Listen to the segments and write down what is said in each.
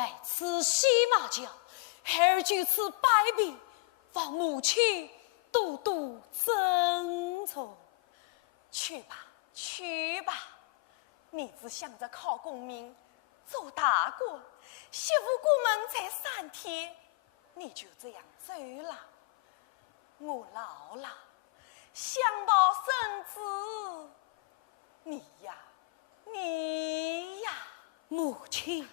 来此西马家，儿就此百病，望母亲多多珍重。去吧，去吧，你只想着考功名，做大官，媳妇过门才3天，你就这样走了。我老了，想抱孙子，你呀，你呀，母亲。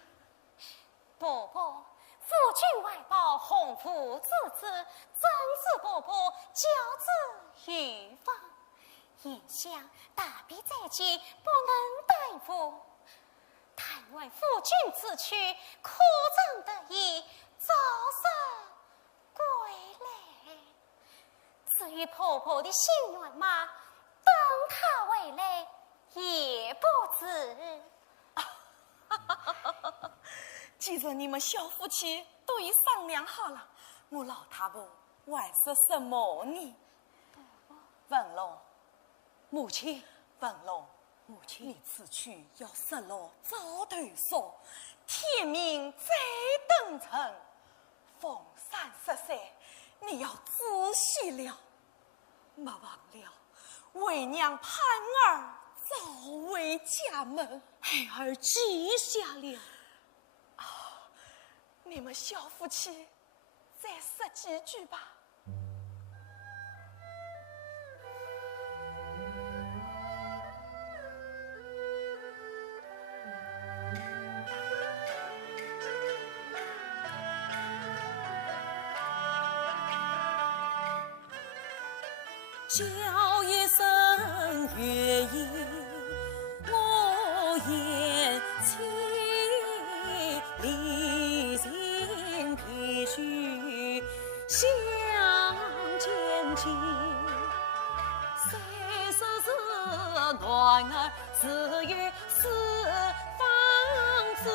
伯伯，夫君外报洪福之子，曾子伯伯教子于方，眼下大病在即，不能大夫。但愿夫君此去，可曾得以早生归来？至于婆婆的心愿嘛，等她回来也不知。既然你们小夫妻都已商量好了，我老太婆还说什么呢？文龙，母亲，文龙，母亲，你此去要失落早头说，天明再登城，逢山失山，你要仔细了。莫忘了，为娘盼儿早回家门，孩儿记下了。你们小夫妻再说几句吧。叫一声月意，我言情离情必须相见尽。3十暖儿自于四方子，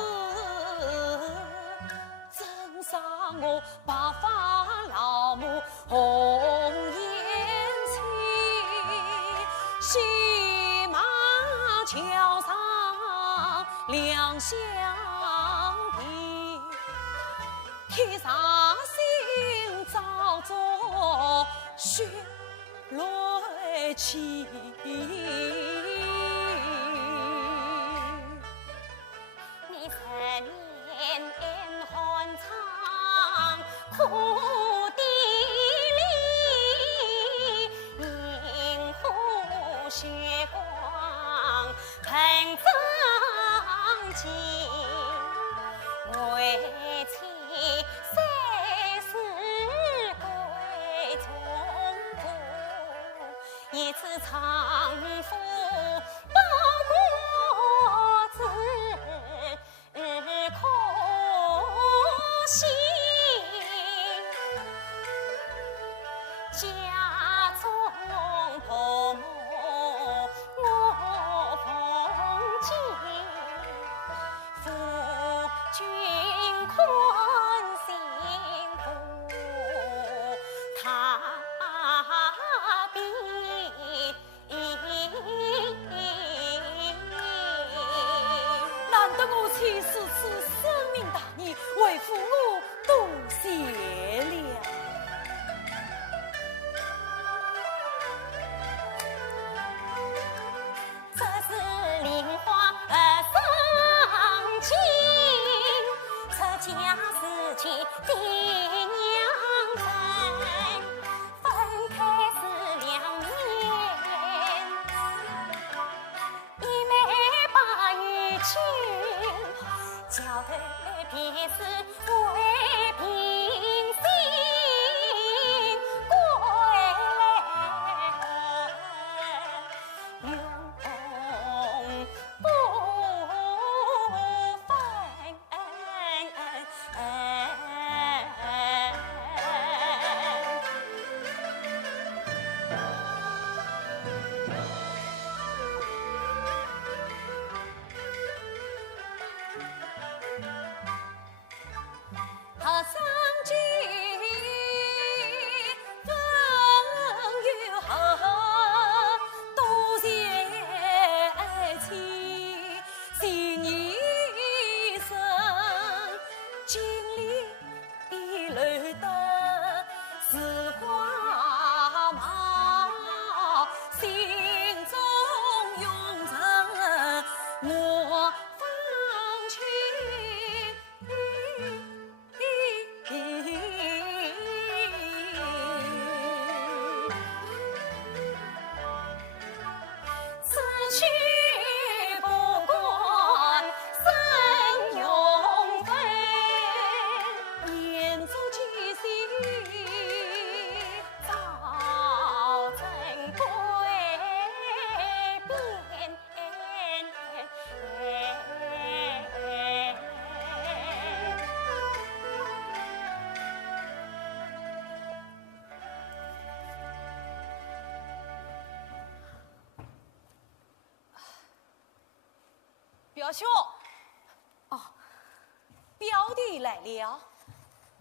赠上我白发老母红颜妻，西马桥上两相依，天上星照着血泪起。你曾年寒窗苦地里，银河血光喷张尽，为妻3世归从父，一次丈夫报国子可惜，家中婆母我奉敬，夫君宽辛苦，他必表兄，表弟来了。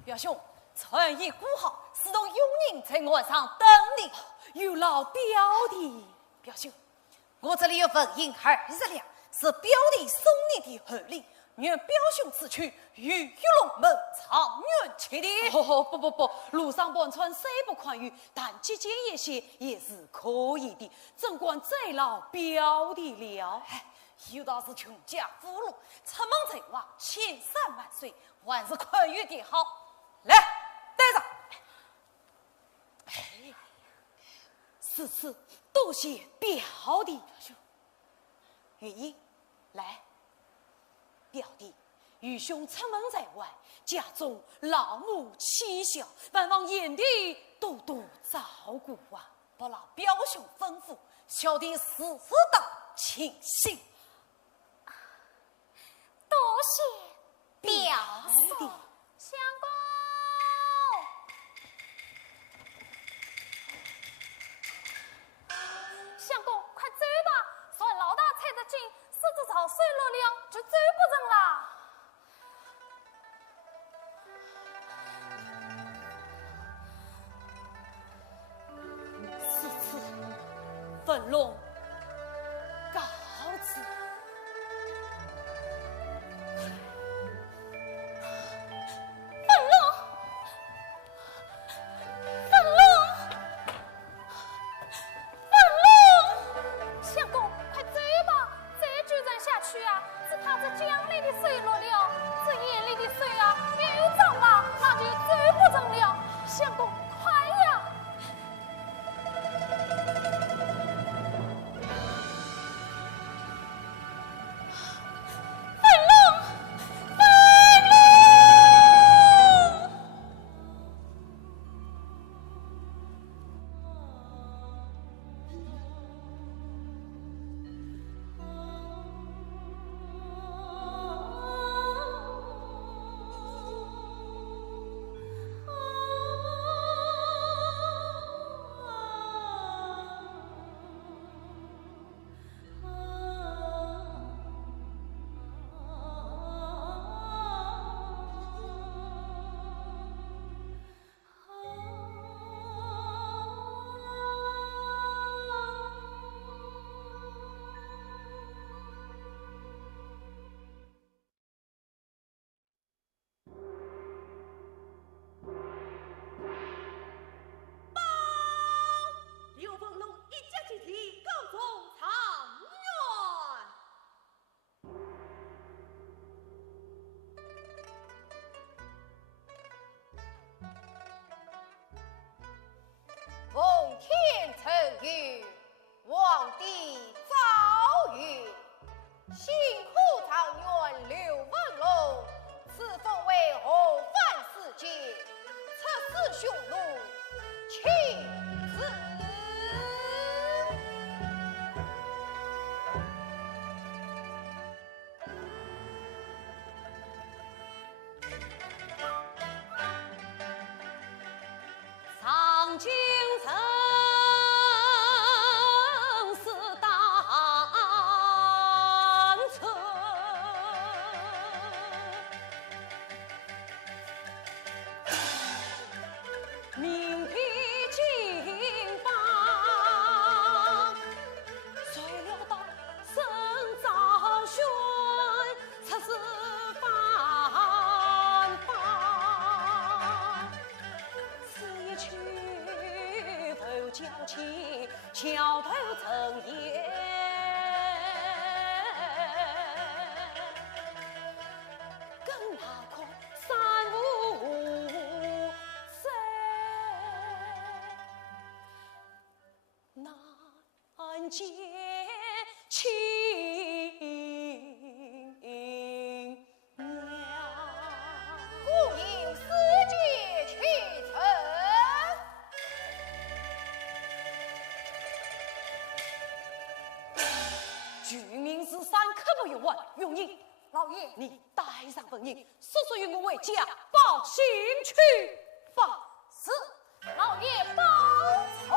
表兄，春已过好，是同佣人在岸上等你。有劳表弟。表兄，我这里有份银20两，是表弟送你的厚礼，愿表兄此去与玉龙门长远其地。不，路上半川虽不宽裕，但节俭一些也是可以的。总管再劳表弟了。有道是穷家富路，出门在外千山万水，还是宽裕的好。来，带上。此次多谢表弟。愿意来，表弟，愚兄出门在外，家中老母妻小，万望眼弟多多照顾啊！不劳表兄吩咐，小弟时时当请信。多谢表弟。相公，相公，快走吧！算老大踩得紧，狮子草碎落了，就走不成了。此次粉龙告辞。奉天承运，皇帝诏谕，辛苦长元刘文龙，赐封为河范四杰，出使匈奴，请旨。上京城是大村，名披金榜，谁料到身遭悬，出使反方。此一去不交情，桥头成烟。更何况三五岁，难见亲娘。故应思节启程。居民之山可不用完，永英，老爷，你带上本营，速速与我为家报信去吧。是老爷报从。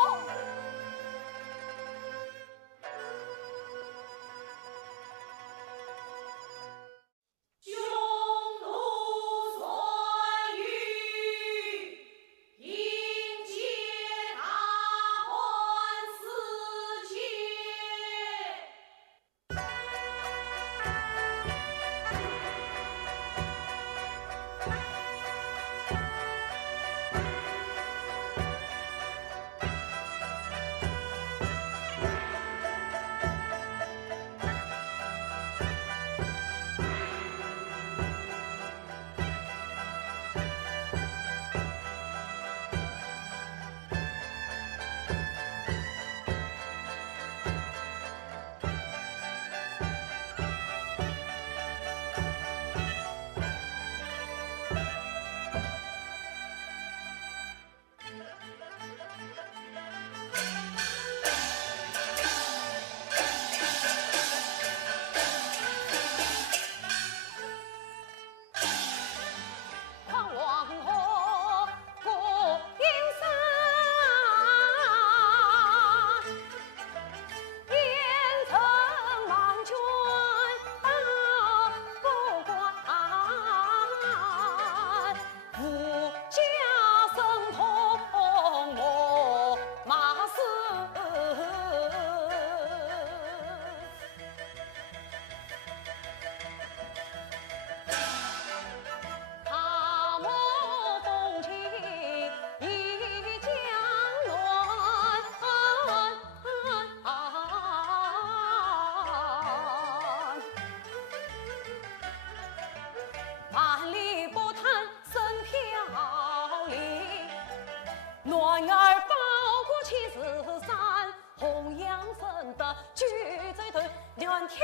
愿天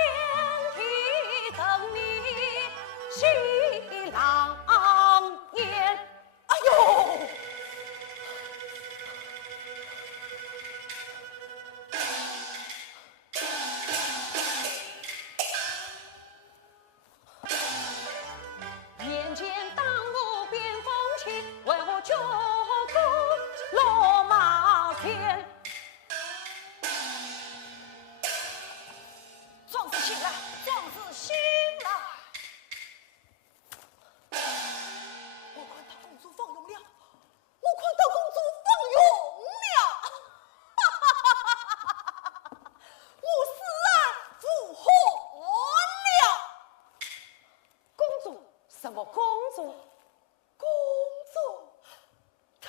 地等你喜郎言。哎呦！眼见当我变风起，为我救过落马前。壮士醒来，壮士醒来！我看大公主放勇了，我看大公主放勇了！哈哈哈哈哈哈！我死而复活了！公主，什么公主？公主，她。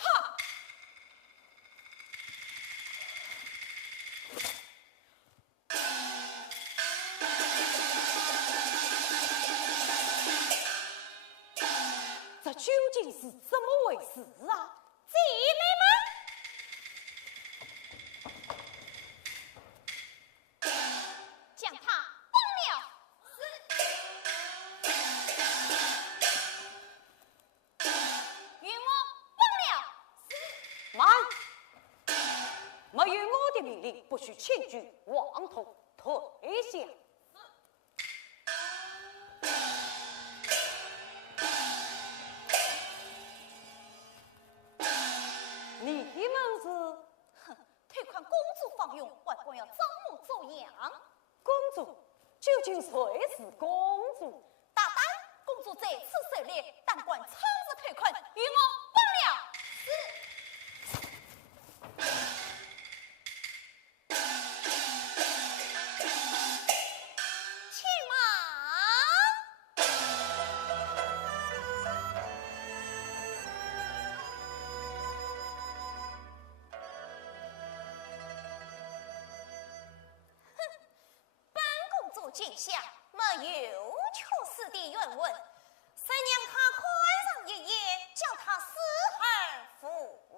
这究竟是怎么回事啊？姐妹们，将他崩了！与我崩了！慢！没有我的命令，不许轻举妄动，退下。你们是？哼，推款公主放勇，外公要招募走样。公主，究竟谁是公主？大胆，公主这次狩猎，但管亲自推款，与我崩了！且慢。本公主镜下没有求死的原文，谁让他快上一夜，叫他死而复活。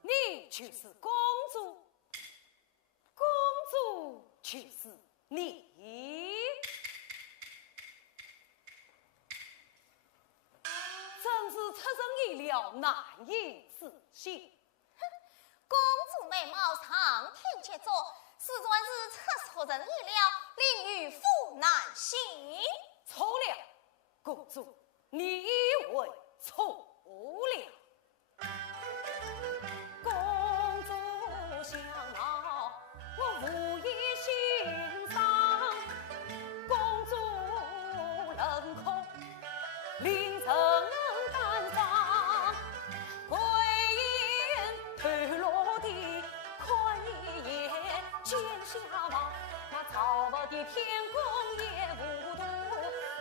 你就是公主，公主就是你。真是出人意料，难以置信。公主美貌长天杰作，实在是出错人意料，令渔夫难行。错了，公主，你以为错了。公主相貌我无意欣赏，公主冷酷令人担当，贵人退落地看一眼，见下望那曹操的天公也无度，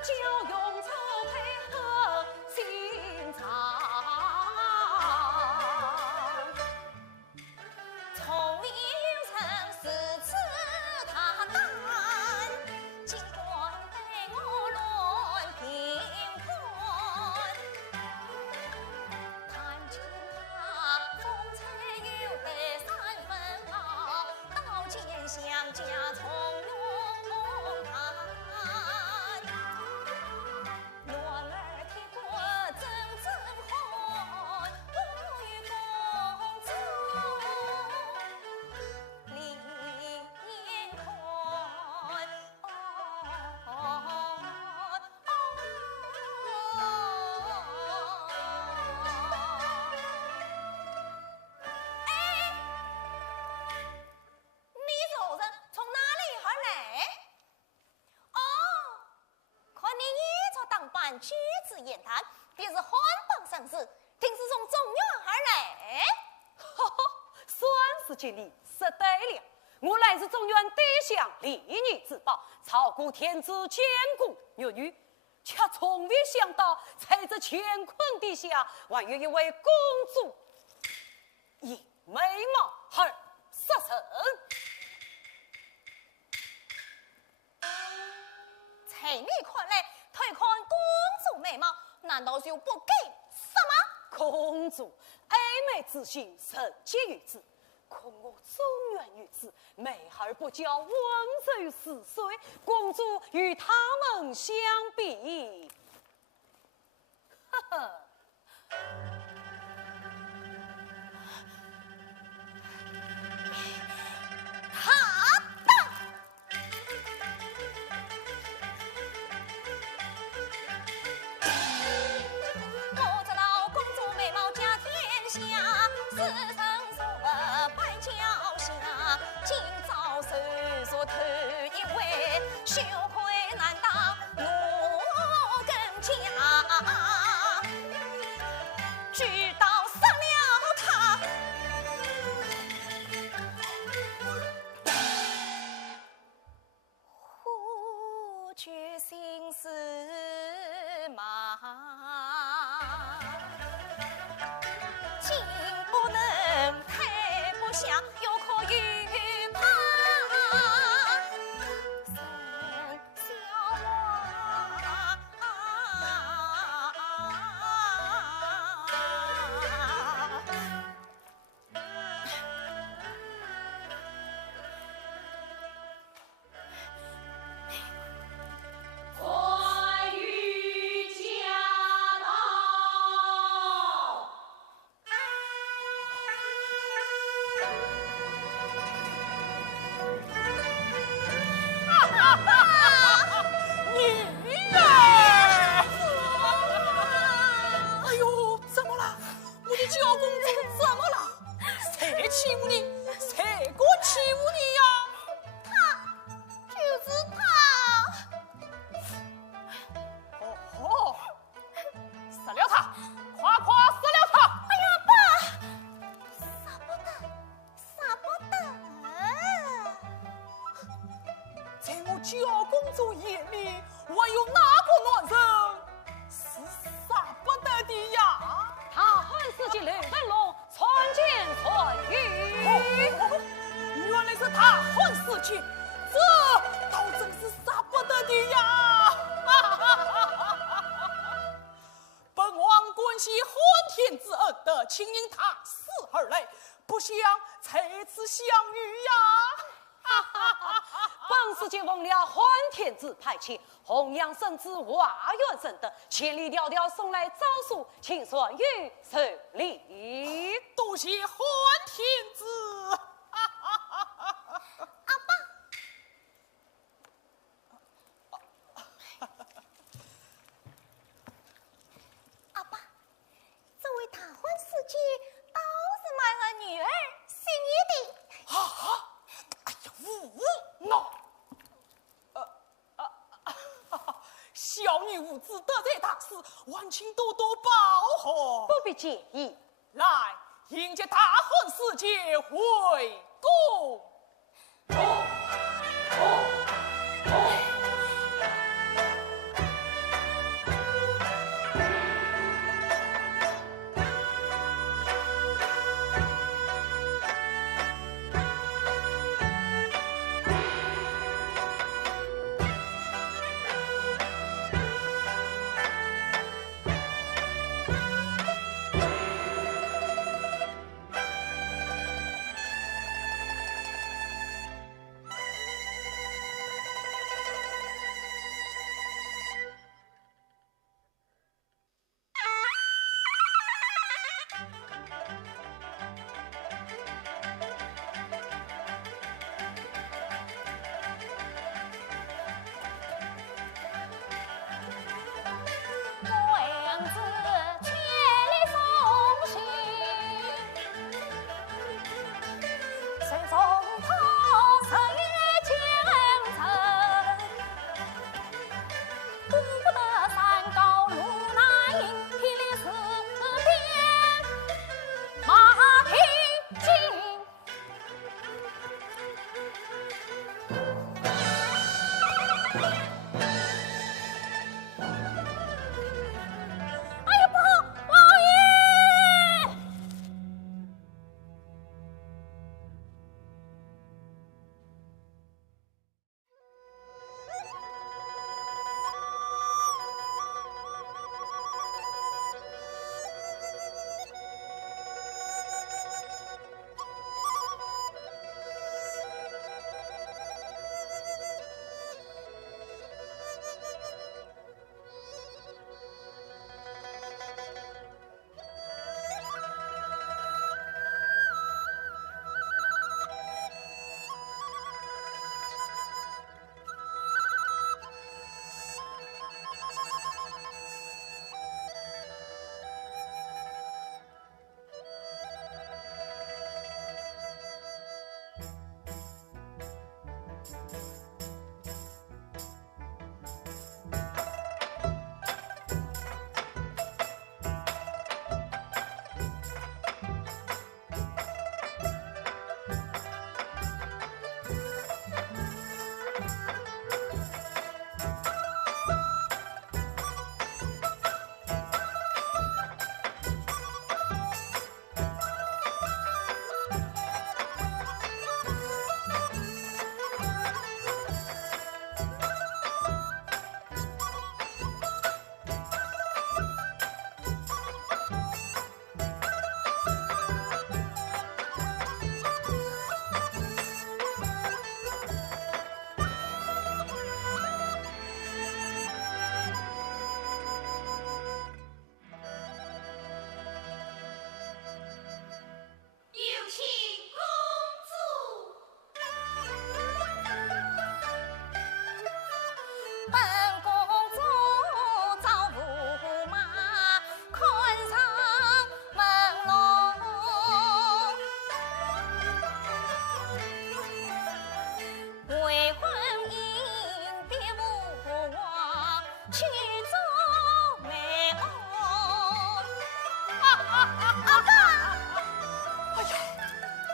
教用曹配合心肠。从里云层是此他胆，尽管被我乱评判。看见他风采有得三分高，刀剑相加从容谈。言谈，便是欢榜生子，听是从中原而来。哈哈，算是见你说对了。我来自中原地乡，立女之宝，曹国天子艰苦弱女，却从未想到，在这乾坤底下，还有一位公主，一美貌而色神。在你看来，推看公主美貌，难道就不给什么？公主爱美之心，神结于子。可我中原女子，美而不骄，温柔似水。公主与他们相比，呵呵。他的。我知道公主美貌甲天下，世上所闻百娇下，今朝虽说头一回，羞愧难当我更加，知道杀了他。忽觉心思忙，竟不能抬不下，又可与他生小娃。关羽驾到，女儿！哎呦，怎么了？我的娇公主怎么了？谁欺负你？谁敢欺负你呀？就是他。哦，杀了他！夸夸杀了他！哎呀，爸，杀不得，杀不得。在我娇公主眼里，还有哪个男人是杀不得的呀？他恨自己刘文龙传剑传语。原来是他恨自己，这倒真是杀不得的呀！本王关系欢天之恩的，请因他死而来，不想再次相遇呀！本世界忘了欢天子派遣，弘扬圣旨，化元圣德，千里迢迢送来诏书，请说与受礼。多谢欢天子。阿爸，这位大婚司机倒是蛮俺女儿心意的。啊！哎呀，无闹！小女无知得罪大事，还请多多包涵。不必介意。来，迎接大婚使节回宫。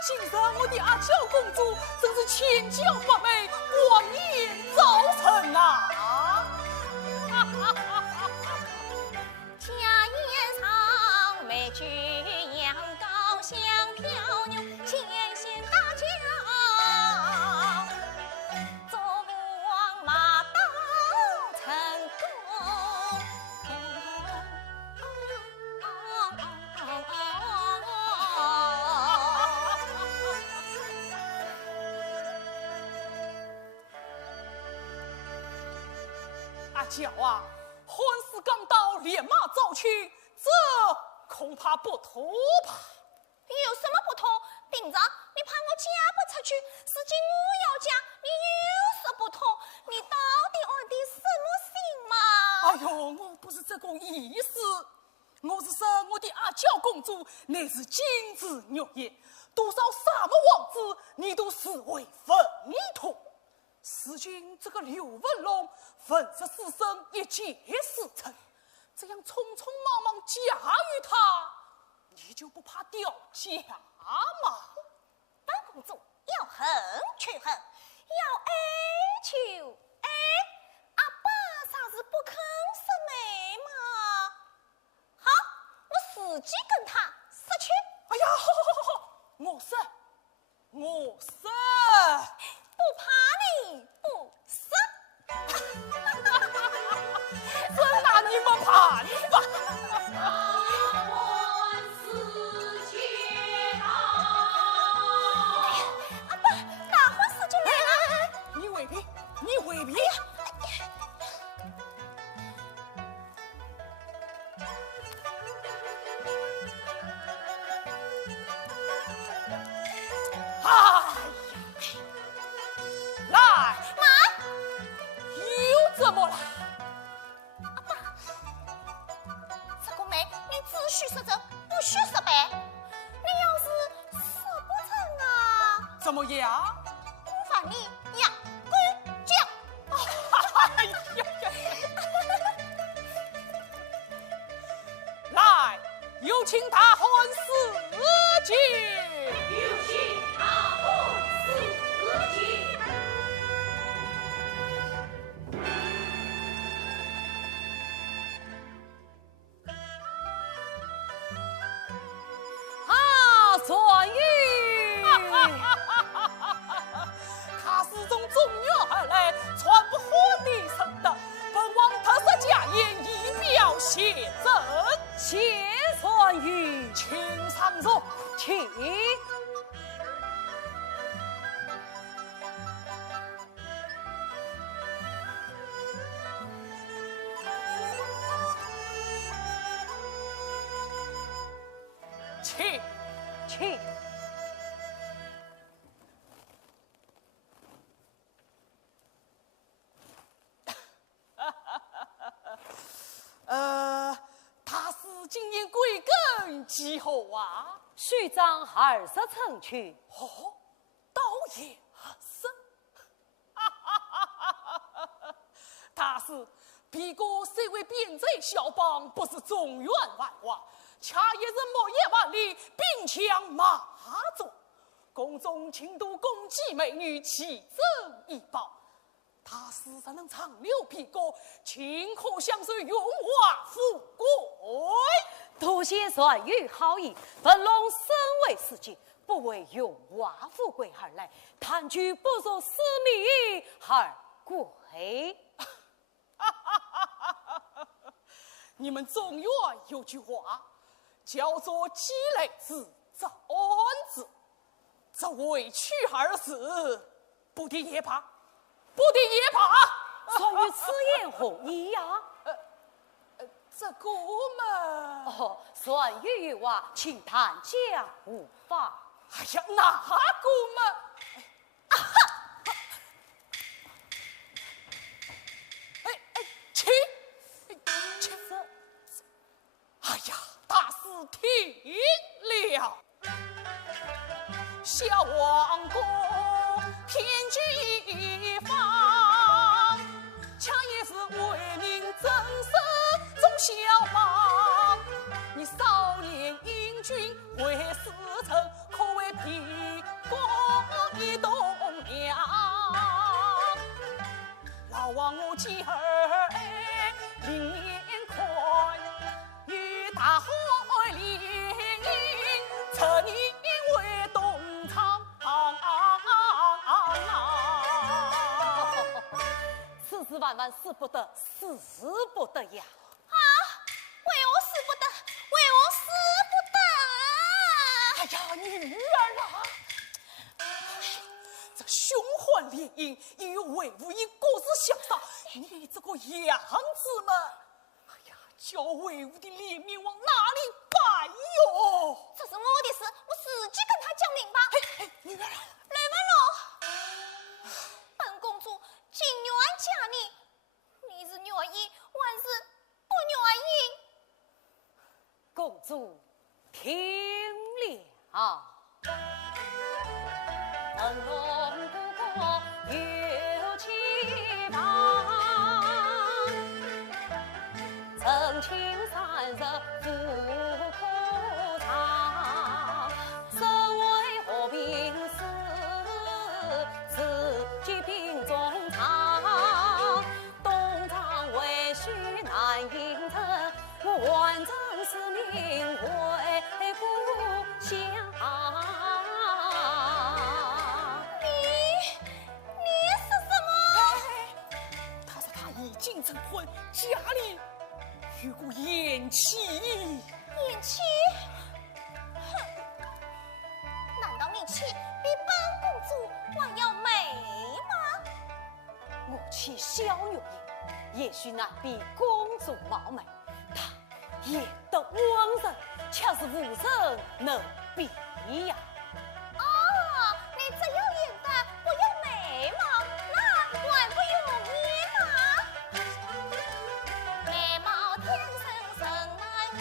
今日我的阿娇公主真是千娇百媚，光颜照成啊！家宴上美酒羊羔香飘牛，前线大将做不王马到成功。阿娇啊，婚事刚到，连马早去，这恐怕不妥吧？有什么不妥？兵长，你怕我嫁不出去，如今我要嫁，你又说不妥，你到底爱的什么心嘛？哎呦，我不是这个意思，我是说我的阿娇公主乃是金枝玉叶，多少什么王子你都视为粪土。如今这个刘文龙粉饰四身，一介死臣，这样匆匆忙忙驾驭他，你就不怕掉价吗？本公主要恨去恨，要爱就爱，阿爸啥子不肯识美嘛？好，我自己跟他死去。哎呀，好，我是。不怕你不死，这拿你们办法。阿爸，大婚事就来了。你未必，你未必。怎么了？阿爸，这个媒你只许说真，不许说白。你要是说不成啊，怎么样？我罚你养滚脚。哎呀呀！来，有请他婚事节。有请他婚事节。传语，他是从中原而来，传不火的圣德，本王特设家宴以表谢赠。且传语，请上座，请。请。他是今年贵庚几后啊？虚长20成去。哦，倒也合适。他是别个虽为边贼肖邦，不是中原万王，恰也是莫言万里，兵强马壮，宫中倾都公姬美女，奇珍异宝。他时常能长留别国，顷刻享受荣华富贵。多谢传语好意，本龙身为世界，不为荣华富贵而来，贪居不辱私密而归。你们中原有句话叫做积累子造恩子，这委屈二字，不敌也罢，不敌也罢。传语此言何意呀？这个嘛，哦，传语有话，请谈讲无妨。哎呀，哪个嘛？请。哎呀，大事停了！小王公偏居一方，恰也是为民增色中小王。你少年英俊为使臣，可谓匹万万使不得，死不得呀！啊！为我死不得，为我死不得！哎呀，女儿啊！这凶悍烈影，也有为吾以各自相杀，你这个样子嘛，哎呀，叫为吾的脸面往哪里摆哟？这是我的事，我自己跟他讲明白。嘿，女儿啊，雷文龙，本公主情愿嫁你，你是愿意还是不愿意？公主听了。文龙哥哥有期望，曾经30不可长。身为和平使，自己兵中藏。东厂为许难应承，我完成使命为故乡。成婚，家里与我延期。延期？哼！难道你妻比本公主还要美吗？我妻小女人，也许难比公主貌美，她也得温润，恰是无人能比呀。哦，你只有脸蛋，不有美貌，那还不有你吗？美貌天生生难会，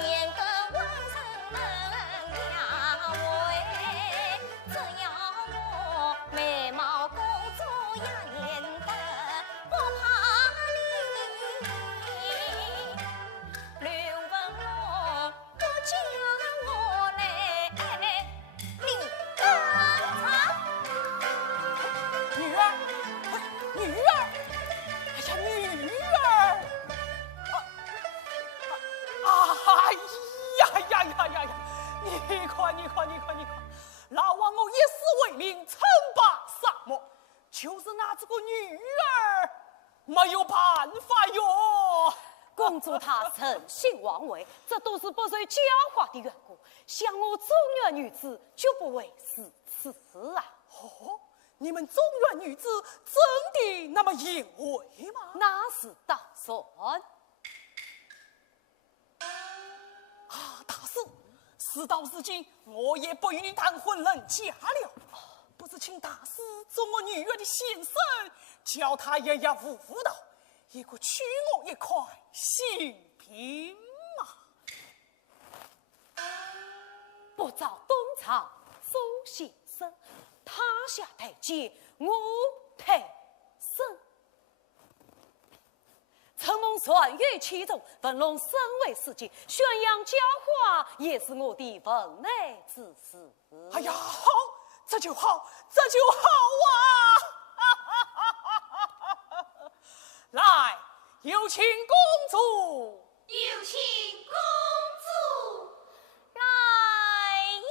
颜更温顺能养胃。只要我美貌公主呀颜得，不怕你。刘文龙不叫我来领灯茶。女儿，女儿，哎呀，女儿！哎呀！你看，老王我一死为民，称霸沙漠，就是拿这个女儿没有办法哟。公主她诚信王位，这都是不受教化的缘故。像我中原女子，就不会是此事啊。哦，你们中原女子真的那么淫秽吗？那是打算。大师，事到如今，我也不与你谈婚论嫁了。不是请大师做我女儿的先生，叫她也要辅导，也可取我一块性命嘛。不照东厂苏先生，他下台阶，我抬升。承蒙传阅其中，文龙身为司机，宣扬教化也是我的分内之事。哎呀，好，这就好啊！来，有请公主。有请公主。来也！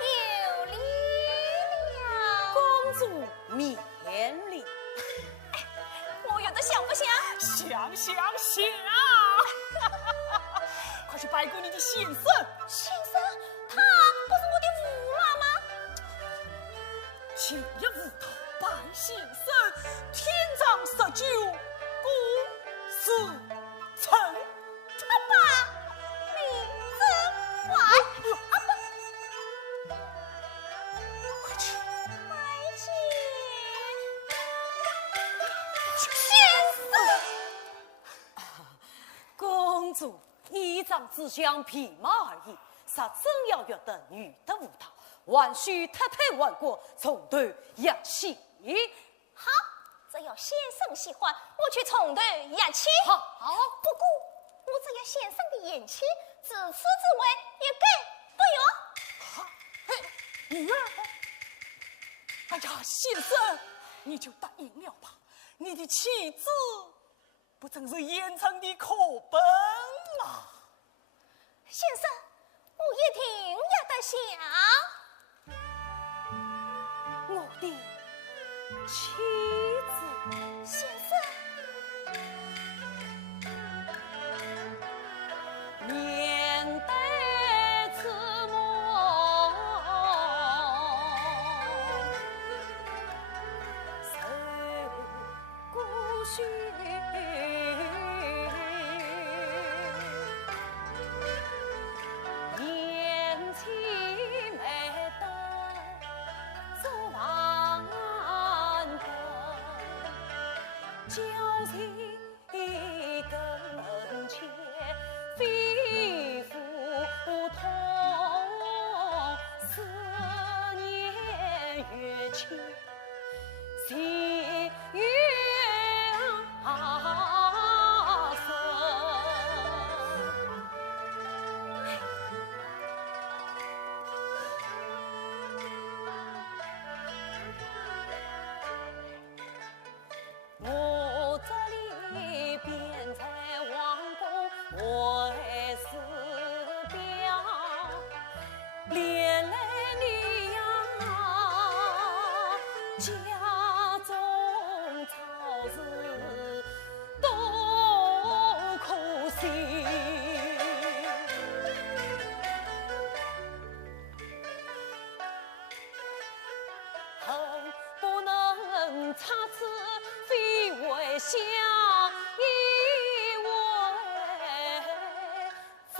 有礼了，公主免礼。我有的想不想？想！快去拜过你的先生。先生，他不是我的驸马吗？请一舞头拜先生，天长19，故事成。爸，你真坏！快去！爱情，先生。公主一张只想匹马而已，实真要约得女的舞蹈，还需太太万国从头一起。好，只要先生喜欢，我去从头一起。好，不过我只要先生的言辞，自此之外一概不用。女儿，哎呀，先生，你就答应了吧，你的妻子不正是严城的口本吗？先生，我一定也得想。我的妻子，先生，面对此梦，受孤许。言妻美德，做王德，交情更切，非夫同，思念越亲，心越深。我这里便在王宫为师表，连累你呀，家中操事都苦心。恨不能插翅飞为相依偎，真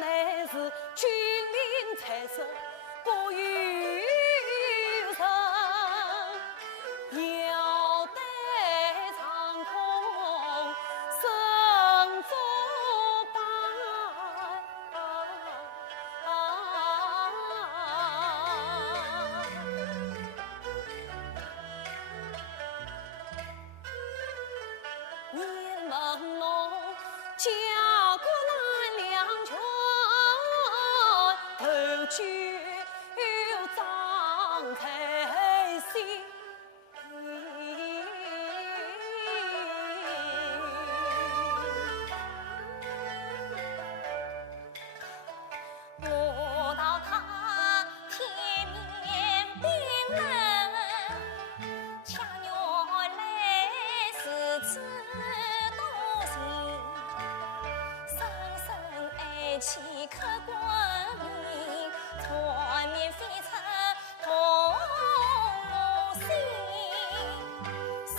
乃是君临彩色不与人，腰带长空身作伴。年朦胧，家国难两全，头举张才心。我道他铁面冰冷，恰鸟来是知多情，深深爱妻刻骨铭，船面飞出同心，是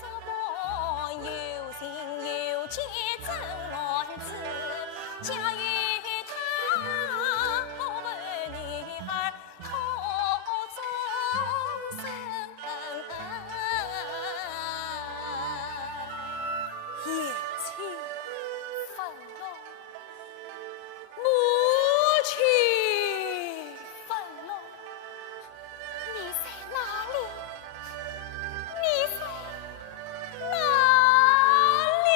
这么有情有节真男子，家与他我为女儿托终身。言情愤怒，母亲，愤怒，你在哪里？你在哪里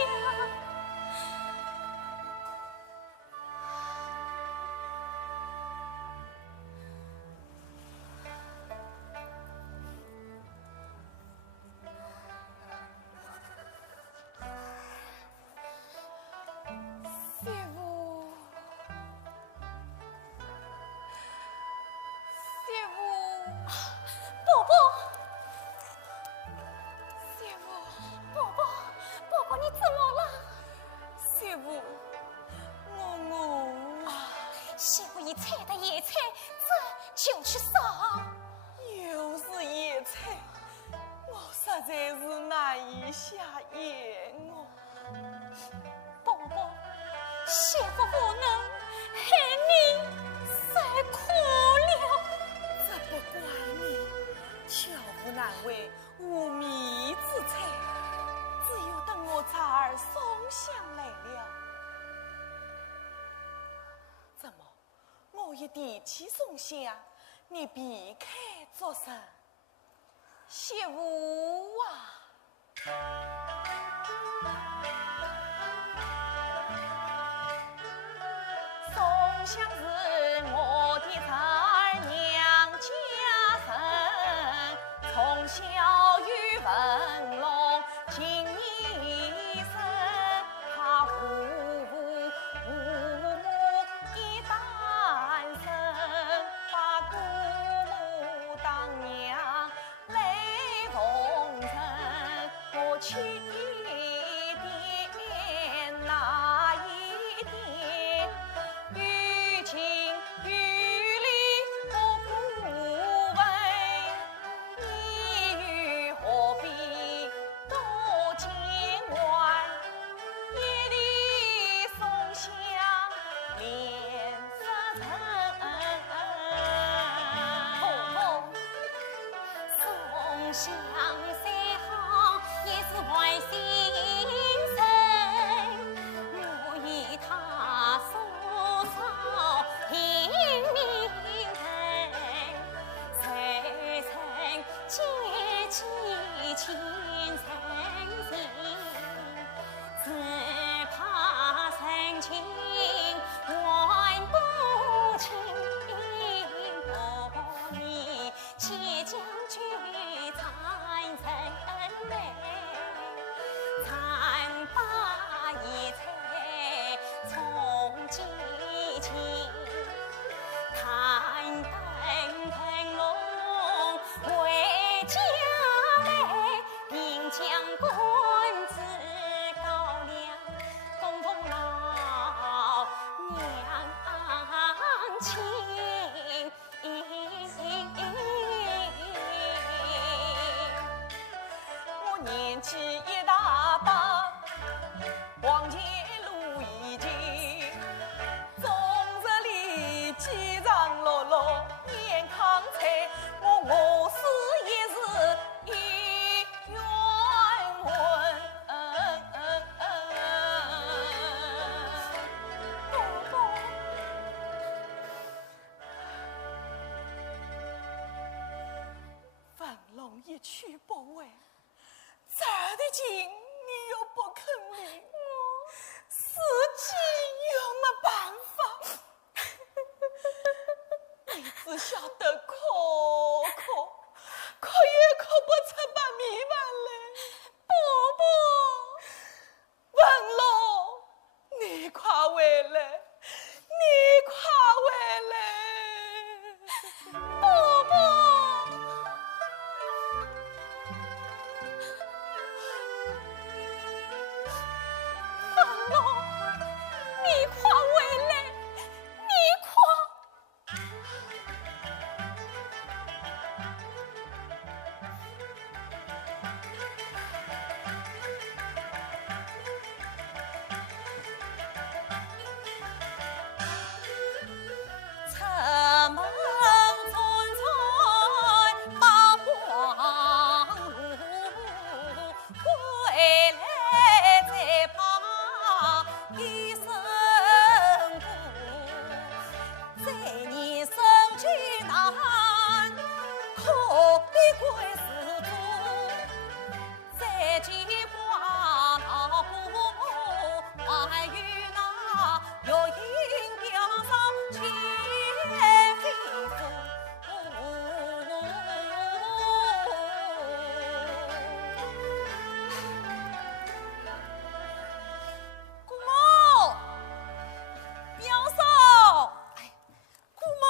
呀？媳妇，媳妇，伯伯，媳妇，伯伯，伯伯，你怎么了？媳妇，我媳妇一菜的野菜，这就去烧。有又是野菜，我实在是难以下咽哦。伯伯，媳妇不能害你受苦了。这不怪你，巧妇难为无米之炊，只有等我崽儿送香来了。怎么，我一提起送香，你避开作声？媳妇啊！送香是我的崽儿娘家生，从小与文龙情意深，他父母已单身，把姑母当娘来奉承，我去点那一点。于情于理我不问，你何必多见外？夜里送香连色尘，送香虽好，也是外心声。我与他说少听明白，谁曾结起情深情，只怕深情还不清。你且将去残忍美，残把一切从激情，坦荡腾龙为家美，并将公子高粱供奉老娘亲。我年纪一大把，往前路已经，终日里饥肠辘辘，眼康菜，我是也是一冤魂。伯伯，文龙一去不回，这儿的情你又不肯领，自己又没办法，你只晓得哭哭，哭也哭不出把米饭来。伯伯，文龙，你快回来，你快回来。伯伯。文龙，你快回来！你快！城门重重把黄路，归来再怕一身苦。在你身躯难，可比归世主。这句话老不还与那有音表上却非夫。姑母，表嫂，姑母，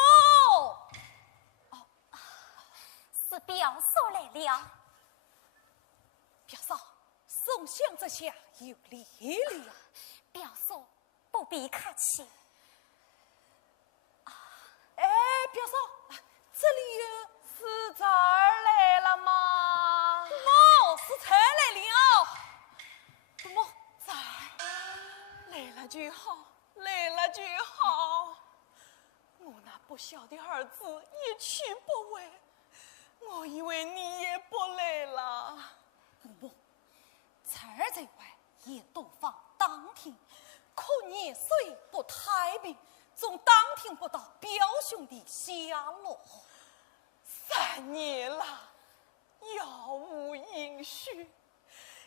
是表嫂来了。表嫂，送香这下有礼了。表嫂不必客气。哎，表嫂，这里有是崽儿不孝的儿子一去不回，我以为你也不来了。姑母，才儿在外也多访当庭，可年岁不太平，总当听不到表兄的下落。3年了，杳无音讯，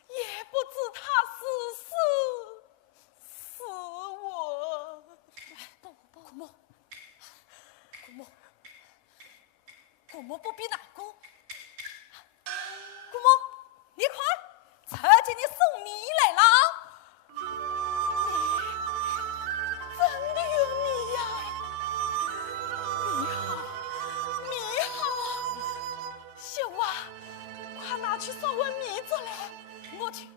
也不知他是死活。姑母，姑母不必难过。姑母，你快，才儿给你送米来了。真的有米呀！米好，秀啊，快拿去烧碗米做来。我去。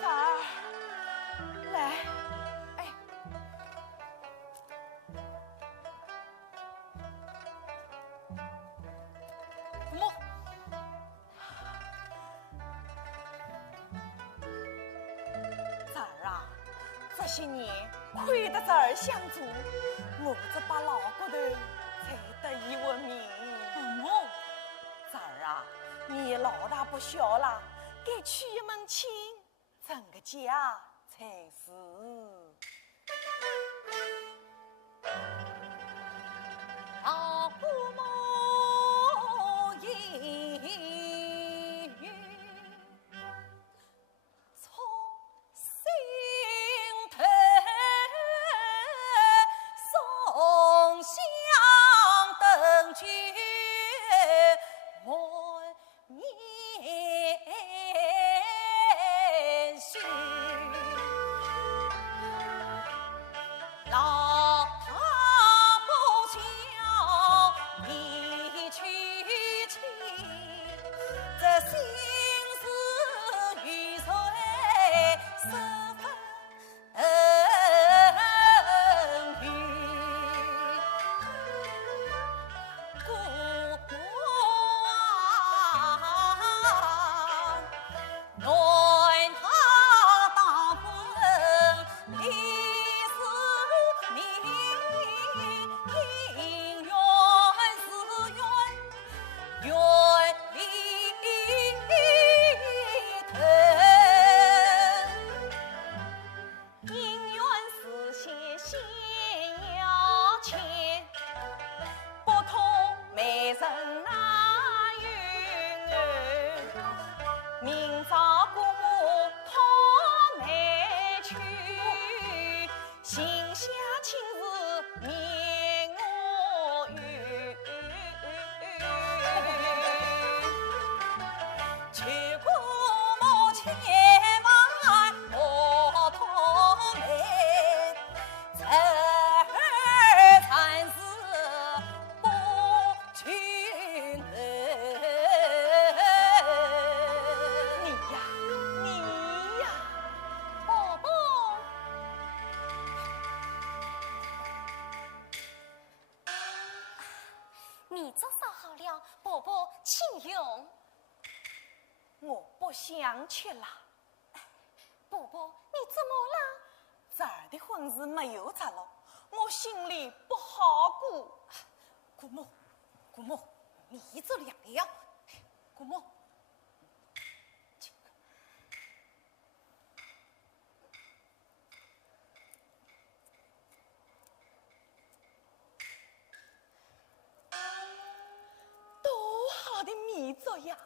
崽儿，来，哎，姑母，崽儿啊，这些年亏得崽儿相助，我这把老骨头才得以闻名。姑母，崽儿啊，你也老大不小了，该娶一门亲，成个家才是。老姑母言语从心头送香灯具万年续。老他不孝，你去亲，这心思与谁十分远。姑母啊，愿他当婚李世民，姻缘是缘离头。姻缘是先先要牵，不通媒人哪有儿？明朝姑母讨媒去，心下亲事免我语。去姑母千万莫讨媒，侄儿暂时不娶你呀，伯伯，米粥烧好了，伯伯请用。我不想吃了。伯伯，你怎么了？崽儿的婚事没有着落，我心里不好过。姑母，你这两样，姑母，多好的米粥呀！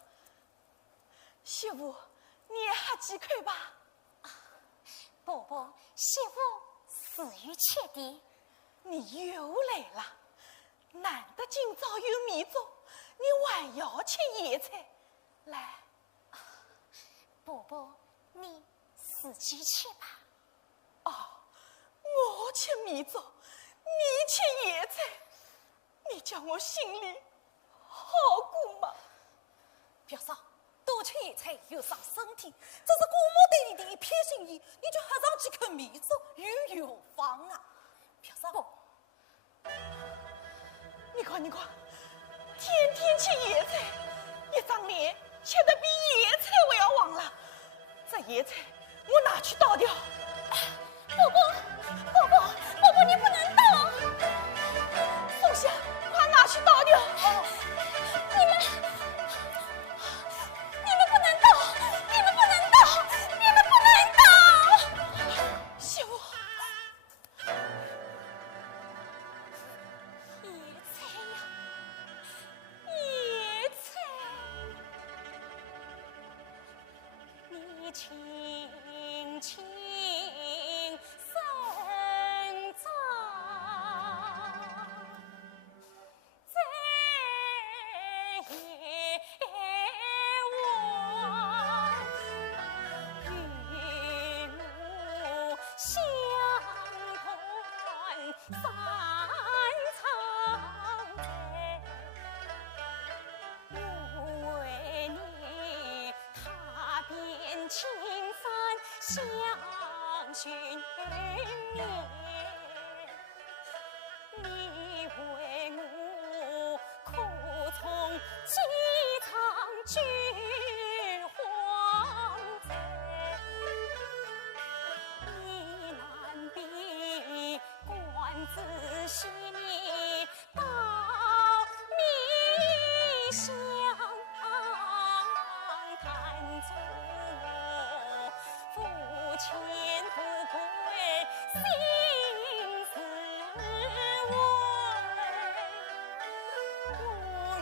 媳妇，你也喝几口吧。伯伯，媳妇死于切地。你又来了，难得今朝有米粥，你还要吃野菜。来，伯伯，你自己吃吧。哦，我吃米粥，你吃野菜，你叫我心里好过吗？表嫂，多吃野菜有伤身体，这是姑母对你的一片心意，你就喝上几口米粥有妨啊？表嫂，你看，天天吃野菜，吃得比野菜还要旺了。这野菜我拿去倒掉。伯伯，你不能倒！松下，快拿去倒掉！你们不能倒！你们不能倒！你们不能倒！媳妇，野菜呀，野菜，你轻轻生长在野外，与我相伴三苍在。我为你踏遍青山相寻面，你为我苦从几场菊花在，你难比冠子细到你相谈着夫前富贵心思为，我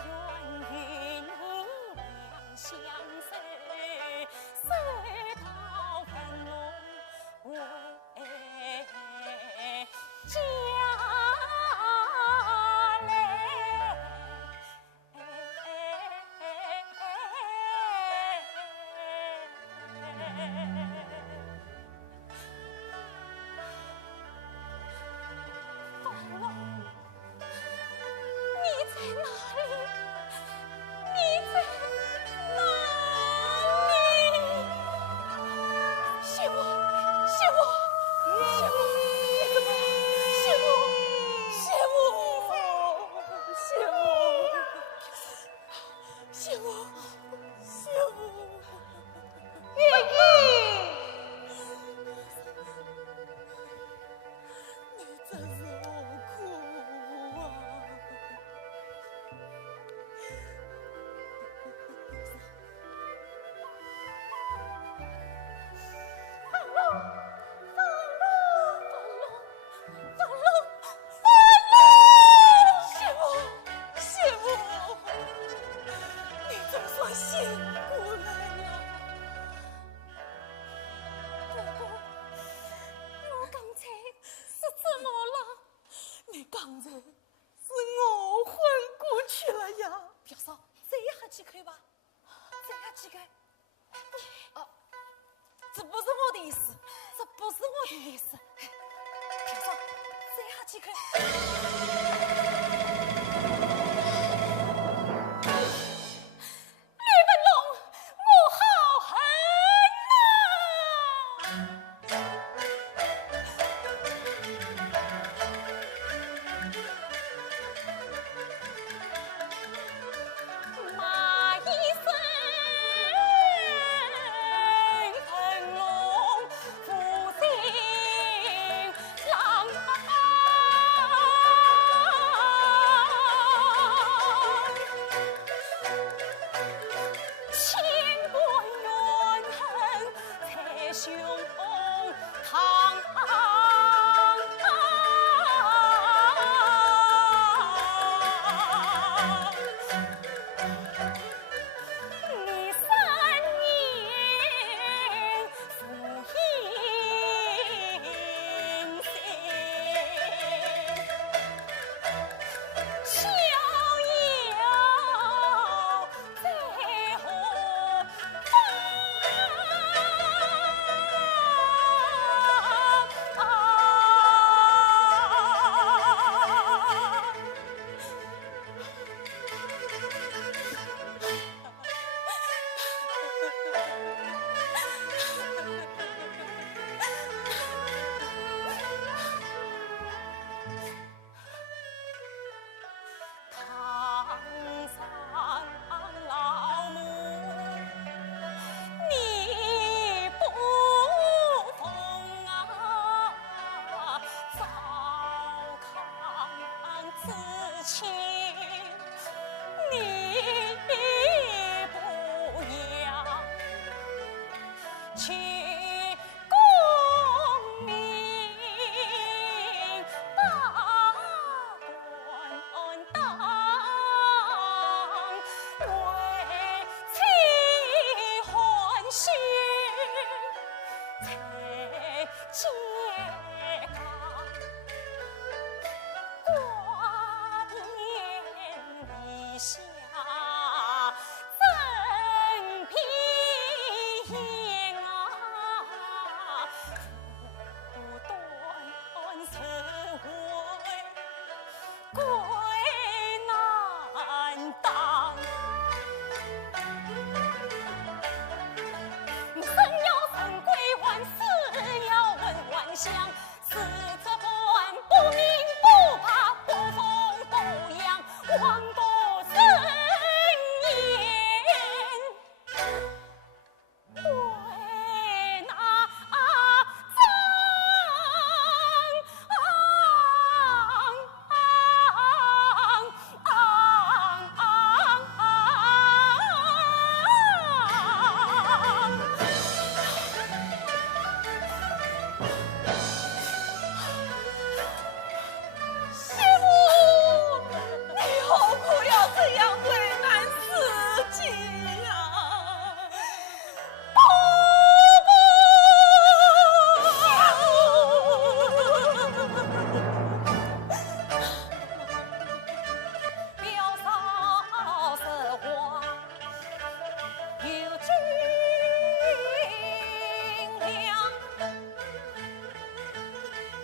愿与你两相守，守到分龙为家来。法老，你在哪里？你在哪里？媳妇，媳妇，媳妇，你怎么？媳妇，媳妇，媳妇，媳妇，媳妇，月英，你真是好苦啊！媳妇，媳妇，你总算醒过来了。伯伯，我刚才是怎么了？你刚才是我昏过去了呀！表嫂，再喝几口吧，再喝几口。这不是我的意思，这不是我的意思。表嫂，再喝几口。吕文龙，我好恨呐！骂一声文龙负心郎。言啊，不断辞回，归难当。生要神归万，死要问万象。死则断，不明不怕，不疯不养，王多生言。为哪争？媳妇，你何苦要这样为难自己呀？表嫂实话，有斤两，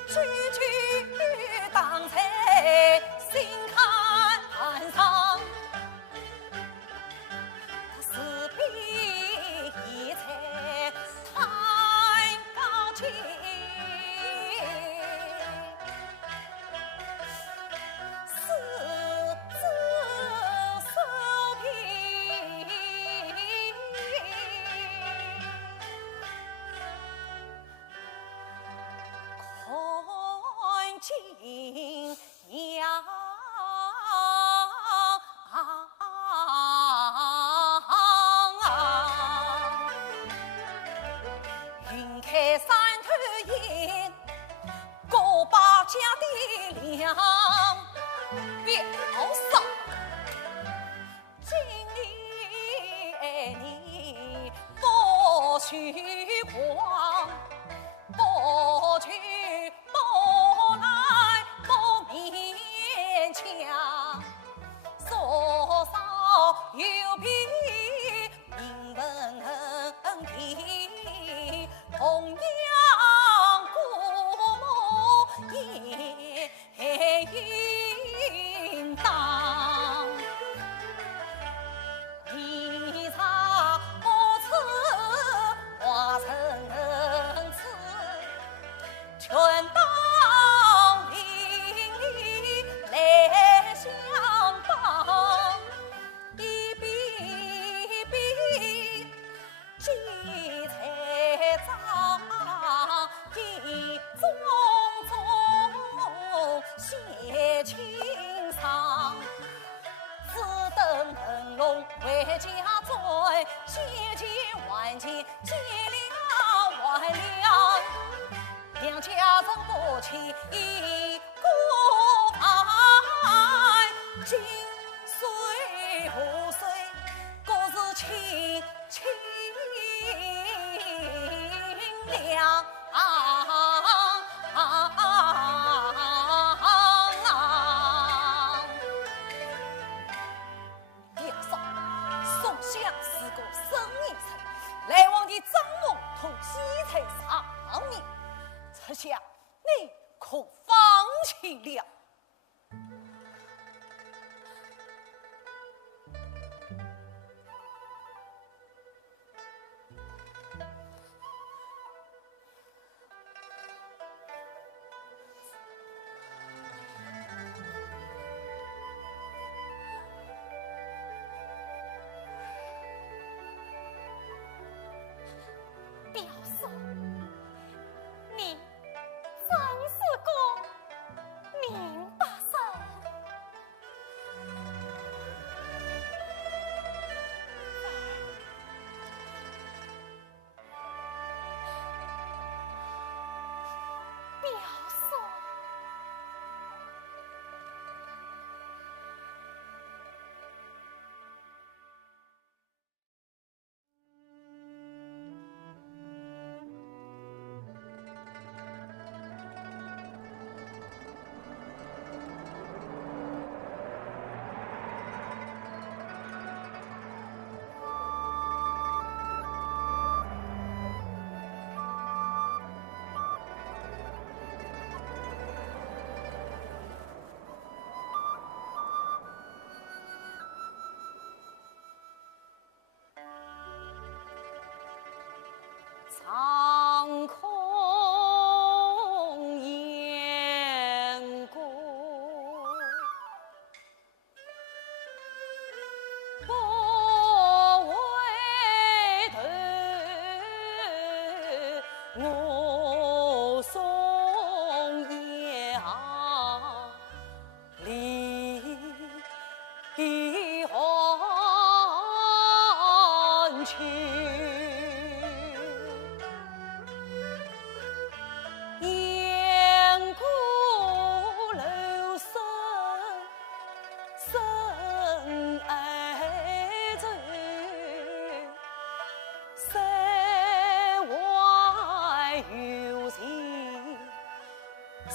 句句当在心坎上。他是比一切太高清。私自收皮，看尽阳。云开山头烟，高把家的粮。表嫂，今年你不许狂，不去不来不勉强，多少有比名闻的，同样父母也应当。一场不辞化成痴，全当邻里来相帮，一笔笔积财账，一宗宗写清偿。只等腾龙为家追，千千万千结了万两，两家人不齐过盼，今岁何岁，各是亲两。表嫂，宋香是个生意人，来往的张龙同西财上面，这下你可放弃了。表嫂，你真是个明白人。表嫂。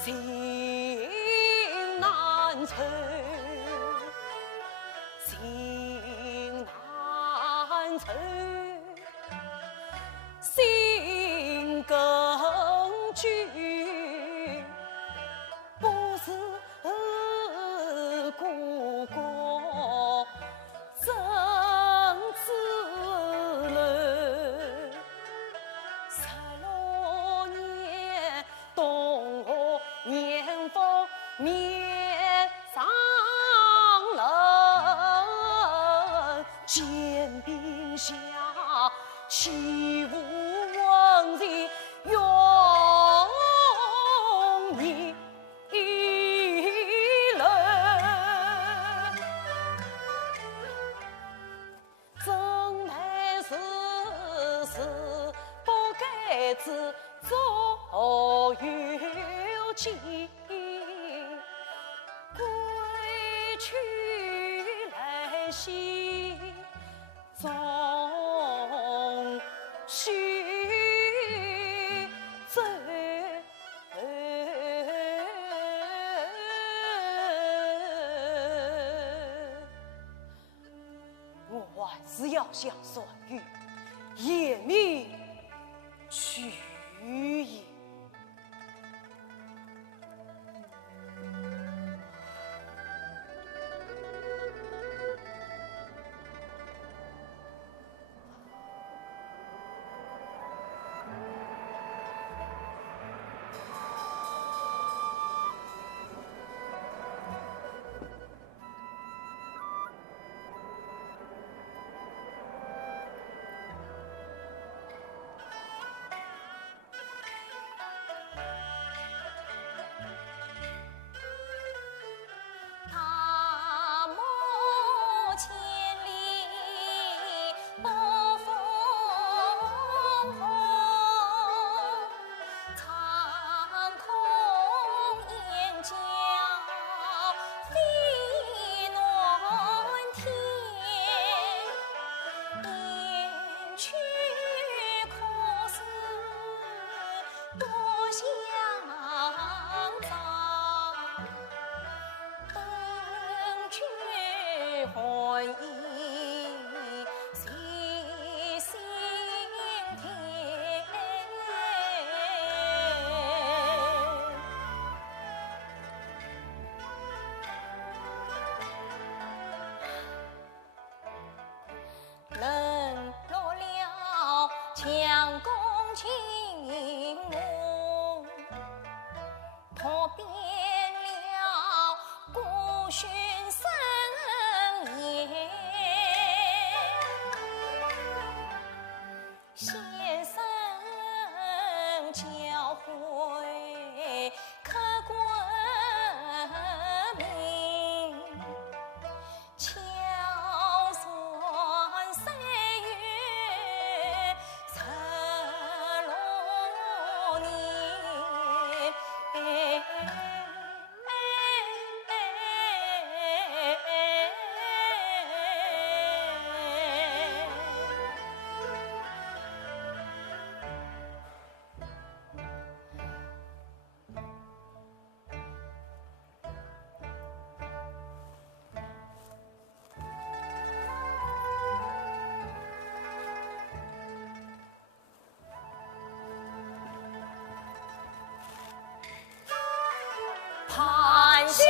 心难酬，心难酬，心更惧，不是故国真滋润。16年冬夏年丰面上人，肩并下起舞文人用你人，真乃是不该知左右情，归去来兮终须走。我还是要向酸雨也命去也。大漠千里不风红，长空燕叫飞乱天，雁去可是多相照。等去寒意细心田，冷落了强弓情梦，破遍了孤寻深夜，先生教诲刻骨铭，巧算3月16年。盼相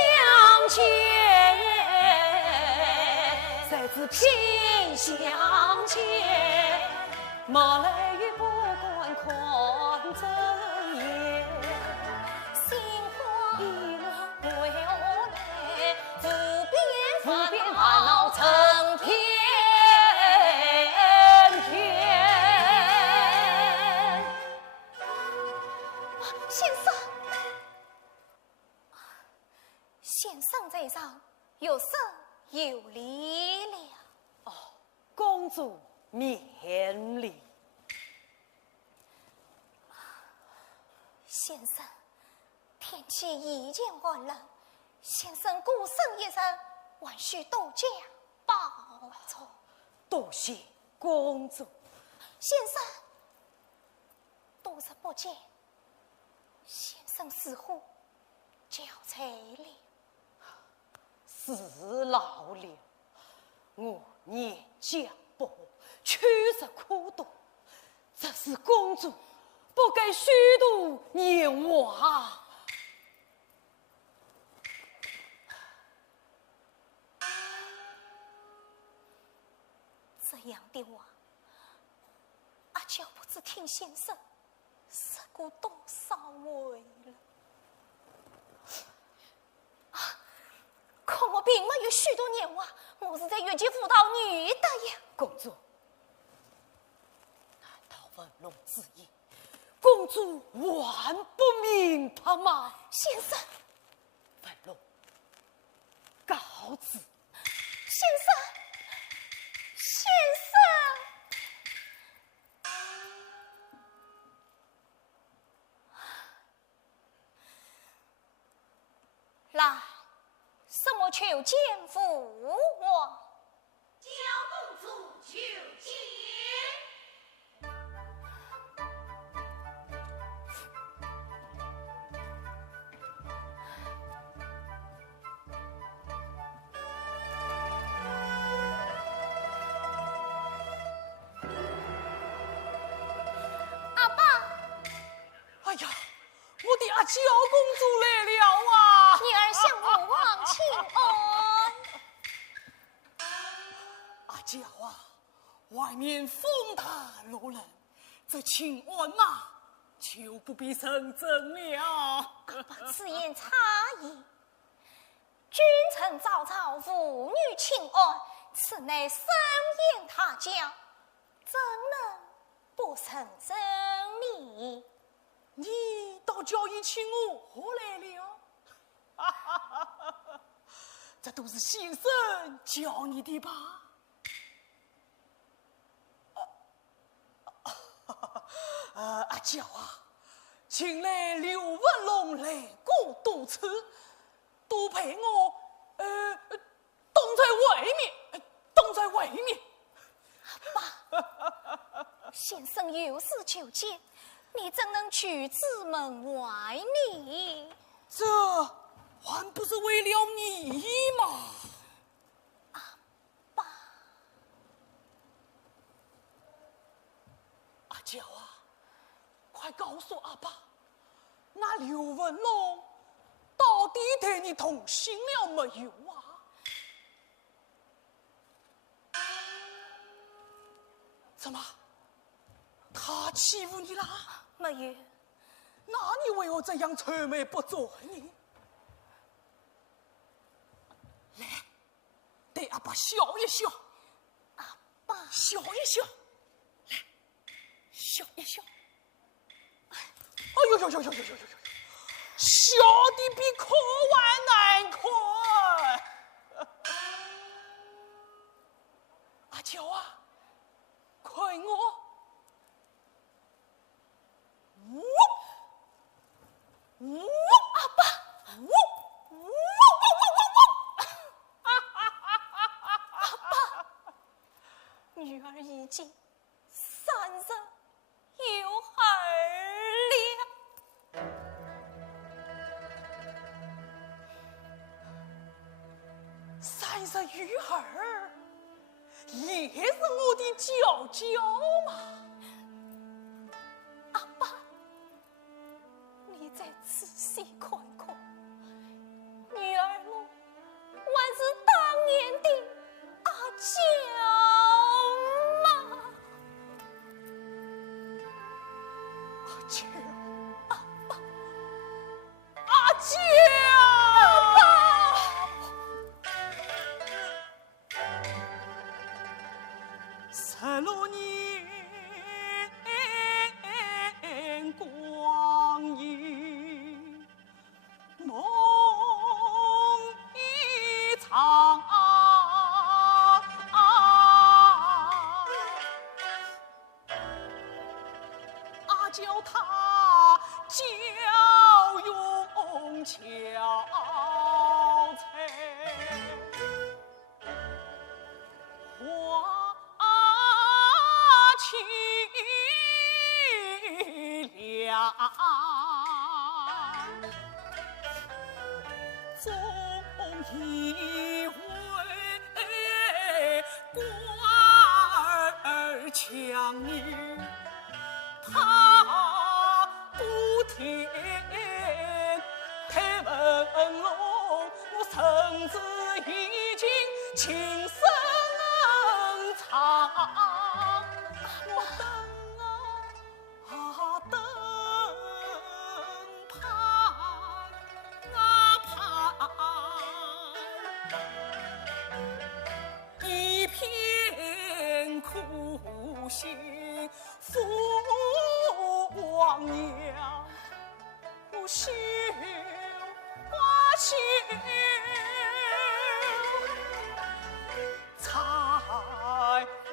见，谁知偏相见。马来雨不管看真眼，心花一路为我来，不变烦恼成天天。先生。先生在上，有生有礼了。哦，公主免礼。先生，天气已经寒冷，先生孤身一人，还需多加保重。多谢公主。先生，多日不见，先生似乎交差了。是老了，我年将薄，确实苦读，这是公主不该虚度年华。这样的话，阿娇不知听先生说过多少回了。可我并没有许多年华，我是在越级辅导女的呀。公主，难道文龙之意，公主还不明白吗？先生，文龙，告辞。先生，先生。来，什么求见父王？交公主求见。阿爸，哎呀，我的阿娇公主来了啊！女儿向父王请安。阿娇啊，外面风大路冷，这请安嘛，就不必深争了。此言差矣。君臣早朝，妇女请安，此乃深宴他家，怎能不成真理？你倒叫一请我来了，这都是先生教你的吧？阿娇啊，近来刘文龙来过多次，都陪我挡在外面，挡在外面。先生有事求见，你怎能拒之门外呢？这还不是为了你吗？爸，阿娇啊，快告诉阿爸，那刘文龙到底对你动心了没有啊？怎么，他欺负你了？没有。那你为何这样愁眉不展呢？来，对阿爸笑一笑。阿爸，笑一笑，来，笑一笑。哎呦呦呦呦呦呦呦呦！笑的比哭完难看。阿娇啊，快我！阿爸，女儿已经30有儿了。30余儿，也是我的娇娇嘛。阿爸，你再仔细看看，女儿我还是当年的阿娇吗？阿娇，阿爸，阿娇，16年光阴，梦一场。阿娇她娇用憔悴，花期凉。送一位官儿强女，他不听太文龙，我甚至已经情深长。我等啊等，盼啊盼，一片苦心父王娘，不休花休。采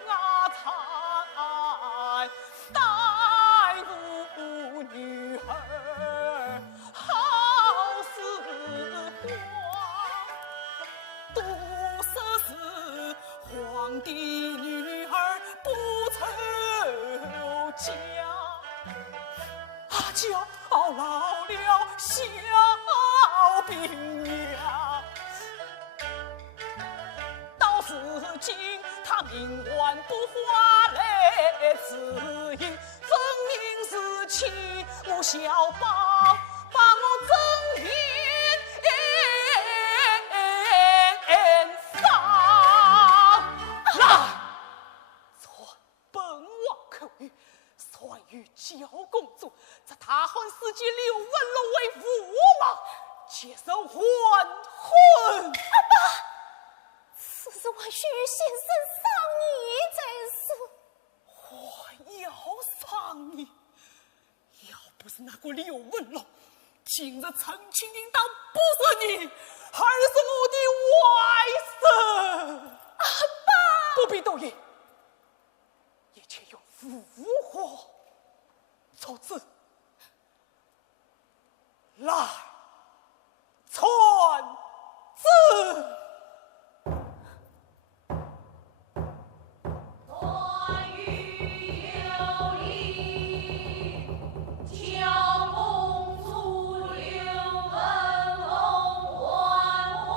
啊采，待我女儿好似花，都说是皇帝女儿不愁家，叫老了小兵娘。到如今，他命官不花来指引，分明是欺我小宝，把我睁眼放来。传本王口谕，传与焦公主，在大汉时期刘文龙为驸马，接受还婚。此事我许先生伤你才是。我要伤你，要不是那个刘文龙，今日陈清定当不是你，而是我的外甥。阿爸，不必多言，一切用符火作之。来，传旨。传谕有礼，焦公主刘文龙还婚。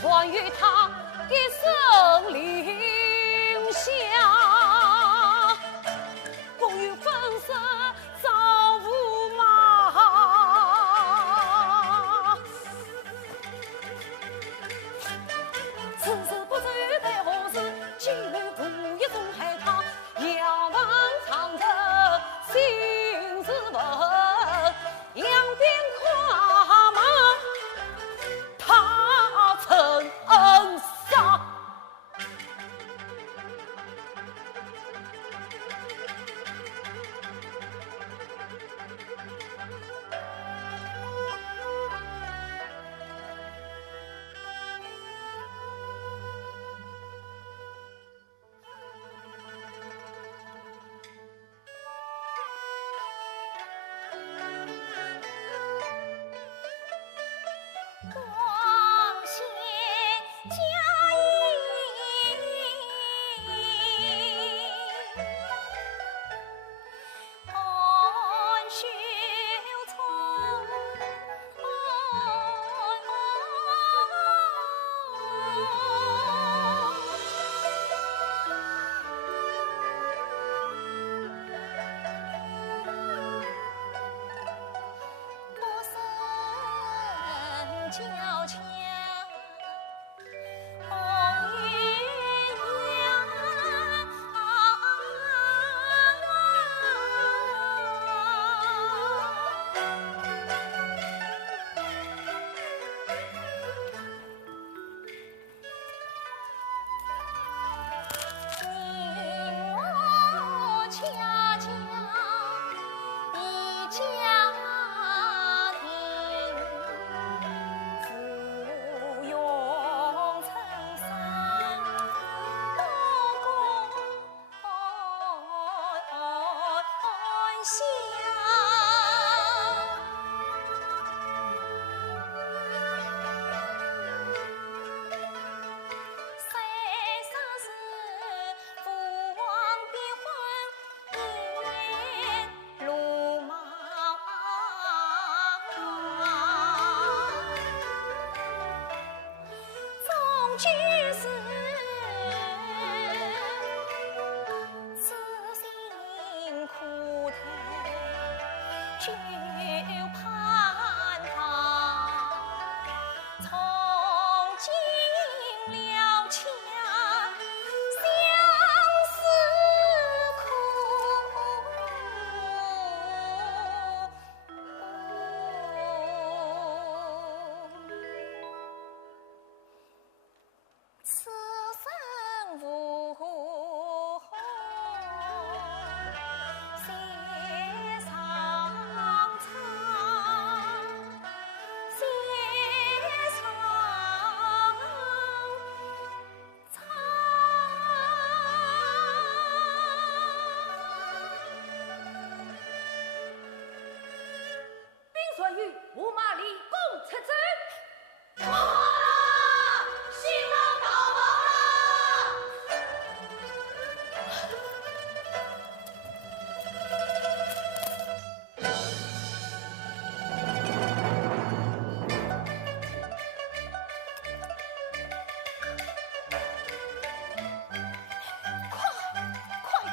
传与他的生灵下，共与粉色造驸马。此事不知预备何时，今日故意中害他，要望长者心之稳，扬鞭跨马。他曾恩杀，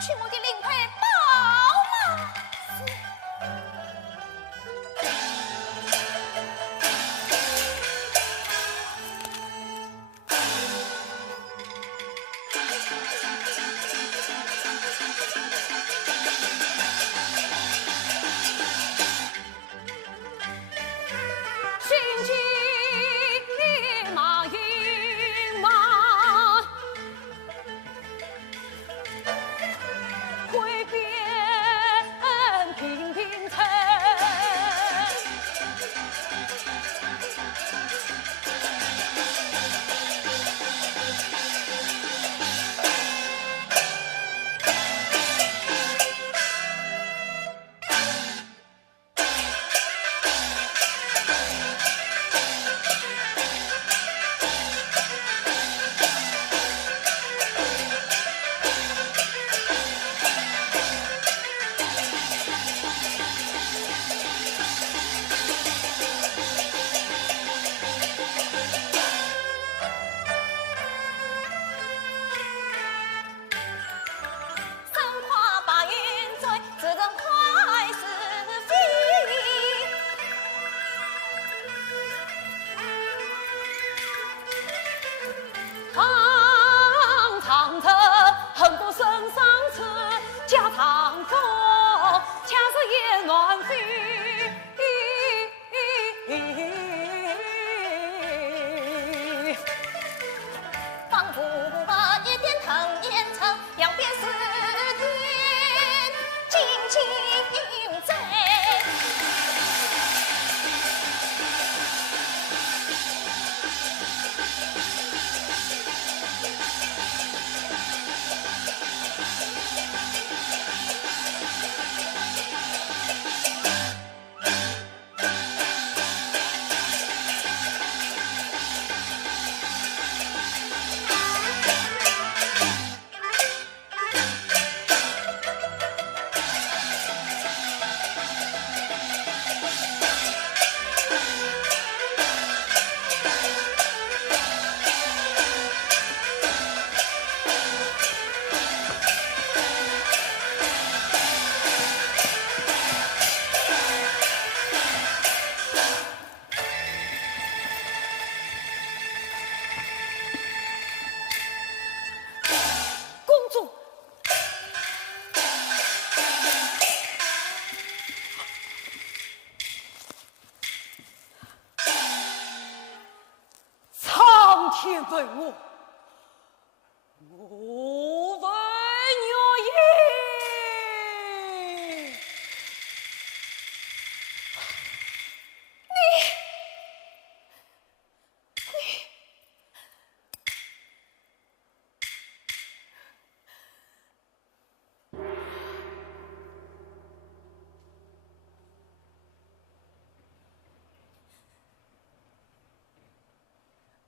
取我的令牌宝马。天问我，我问我也。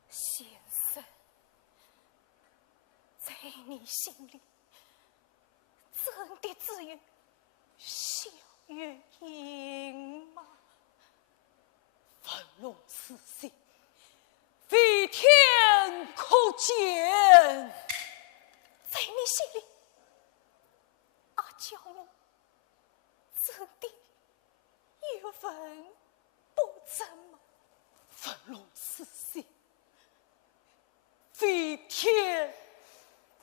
先生，在你心里，真的只有小月英吗？文龙此心，非天可见。在你心里，阿叫我真的有份不真吗？文龙此心，非天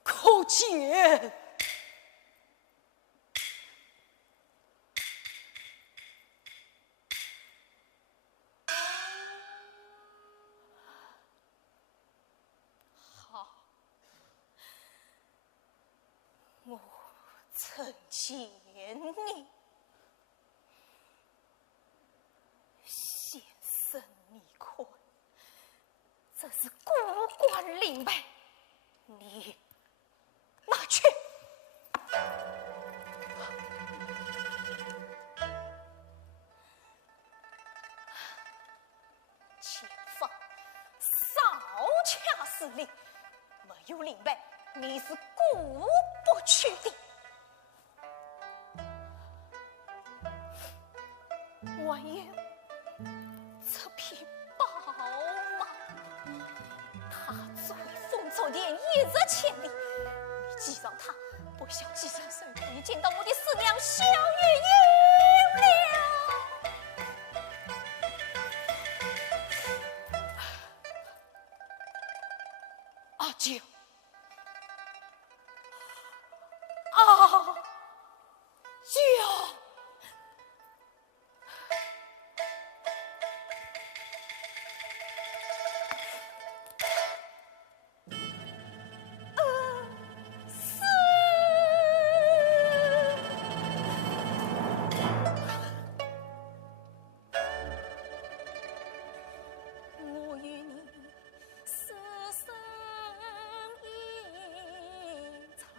可见。我曾见你，先生，你看，这是古官令牌，你拿去。前方少恰司令，没有令牌，你是过不去的。还有这匹宝马，它作为风尘殿1日千里，你既让它不我想寄生水果，一见到我的师娘小月有了。阿九，阿九。我与你师生一场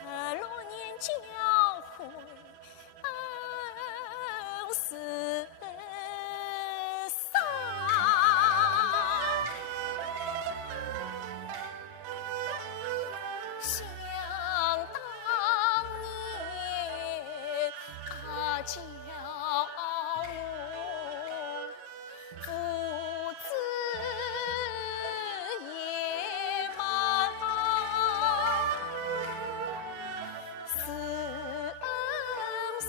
，16年交会恩师上。想当年，阿娇我父子也满，是恩师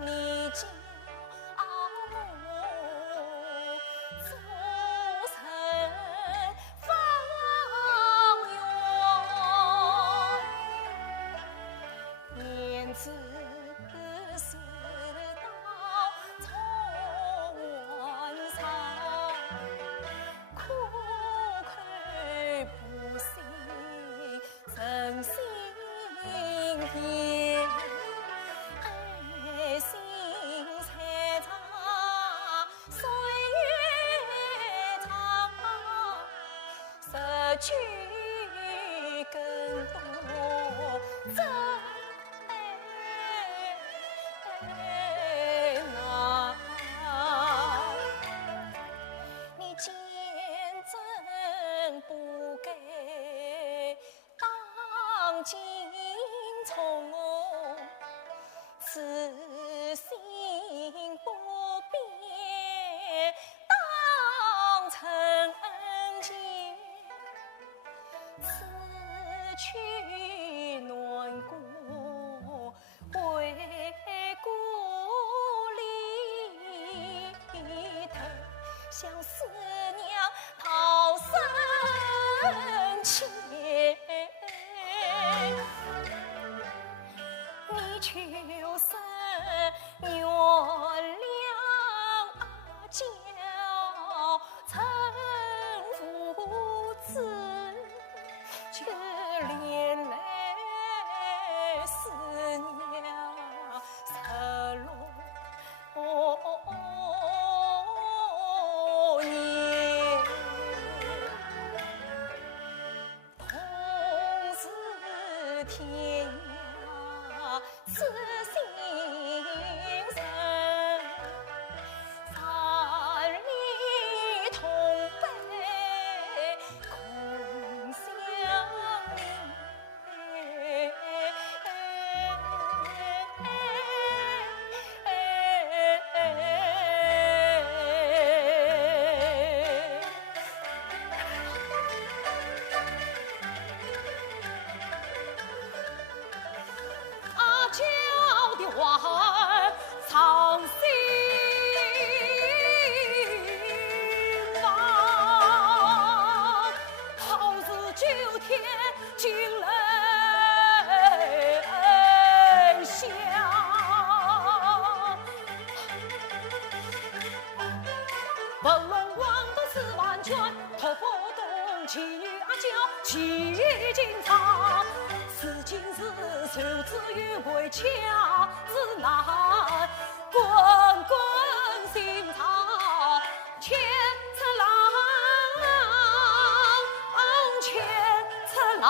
你教我出尘方圆，年子是到从上，苦看不信人心甜，爱心才长岁月长，失去更多真难。你坚贞不改，当今从我此心不变，当成结。此去难过，回故里头，想师娘讨生前。你求生原谅阿娇，陈父子就连累师娘16年，同是天涯此心人，三里同悲共相依。阿娇的话儿藏心房，好似9天惊雷响。文龙王的4万拳，头不动，其余阿娇气尽肠。此今是手指与为掐子难，滚滚心肠千尺浪，千尺浪。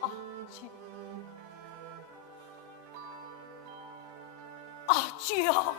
阿娇。娇。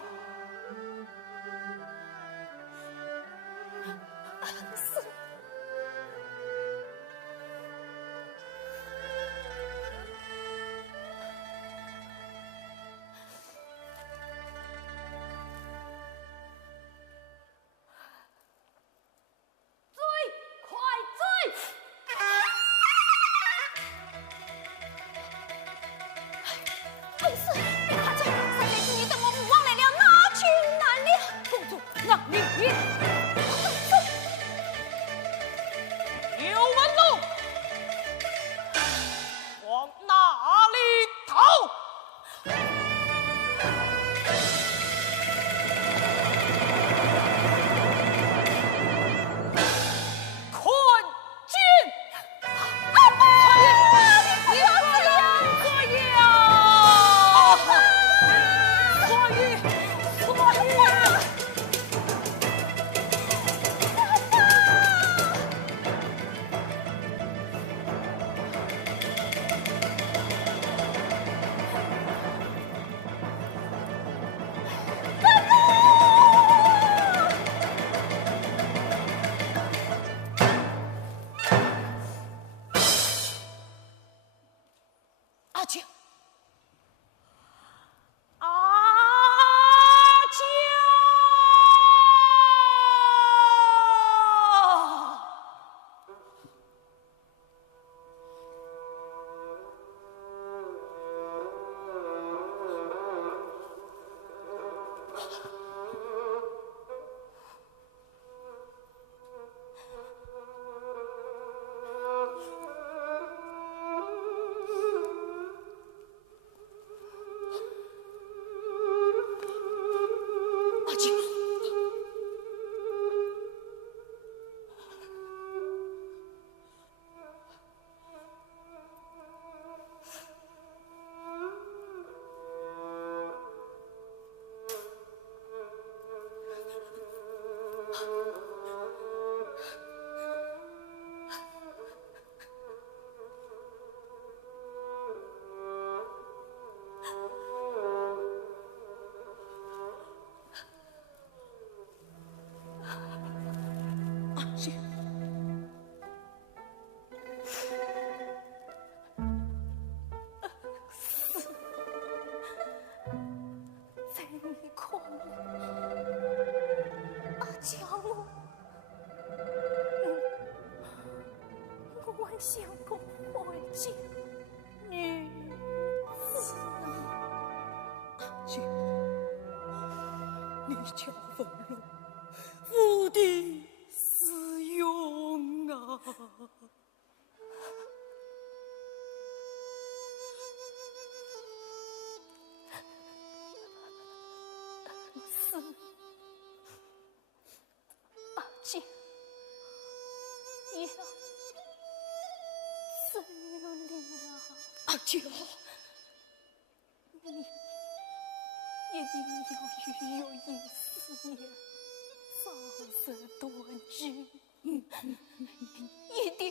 像个回家女子。姐，你叫文龙，父的私用啊！是阿姐，要怎样了？阿娇，你一定要与我一思念，早日断绝，一定，一定。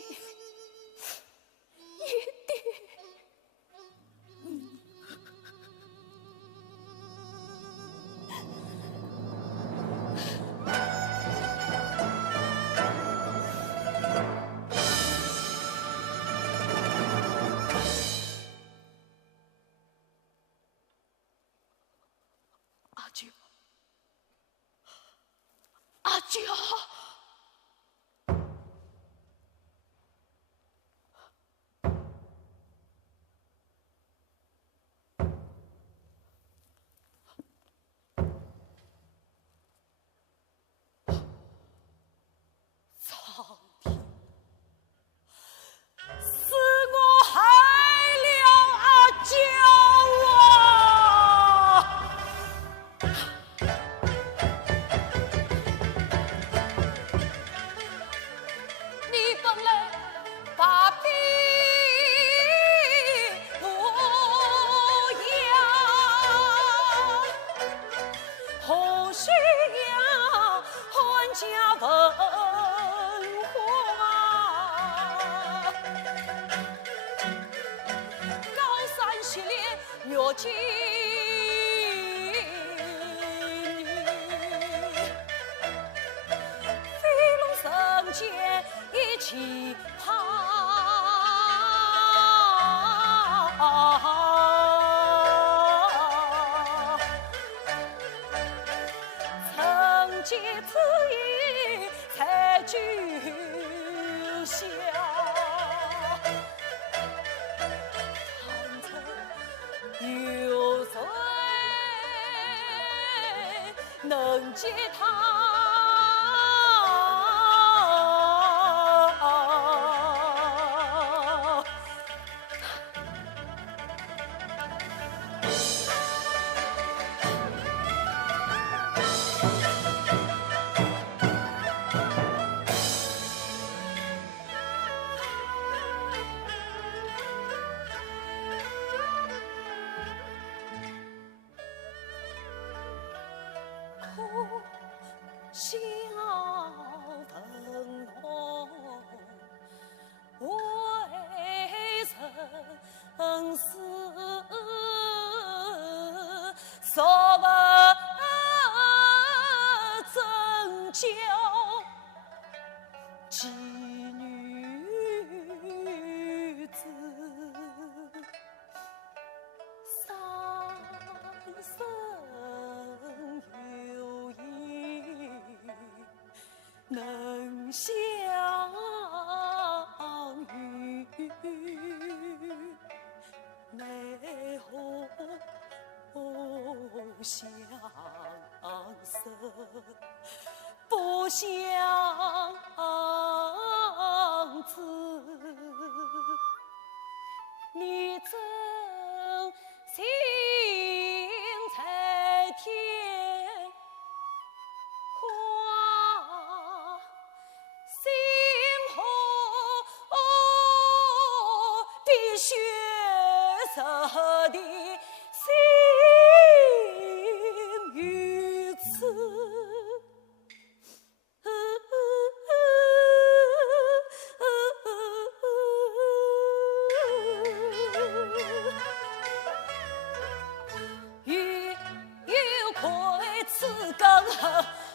阿娇，阿娇。苍天，是我害了阿娇啊！你本来把病无恙，何须要还家文化？高山雪烈若惊期盼。曾经此意才居下，参曾有谁能解他？笑灯笼，为生死所不拯救，妓女子三生有意，能相遇，美后相识，不相知。你真心在天花，心后的血色的心于此。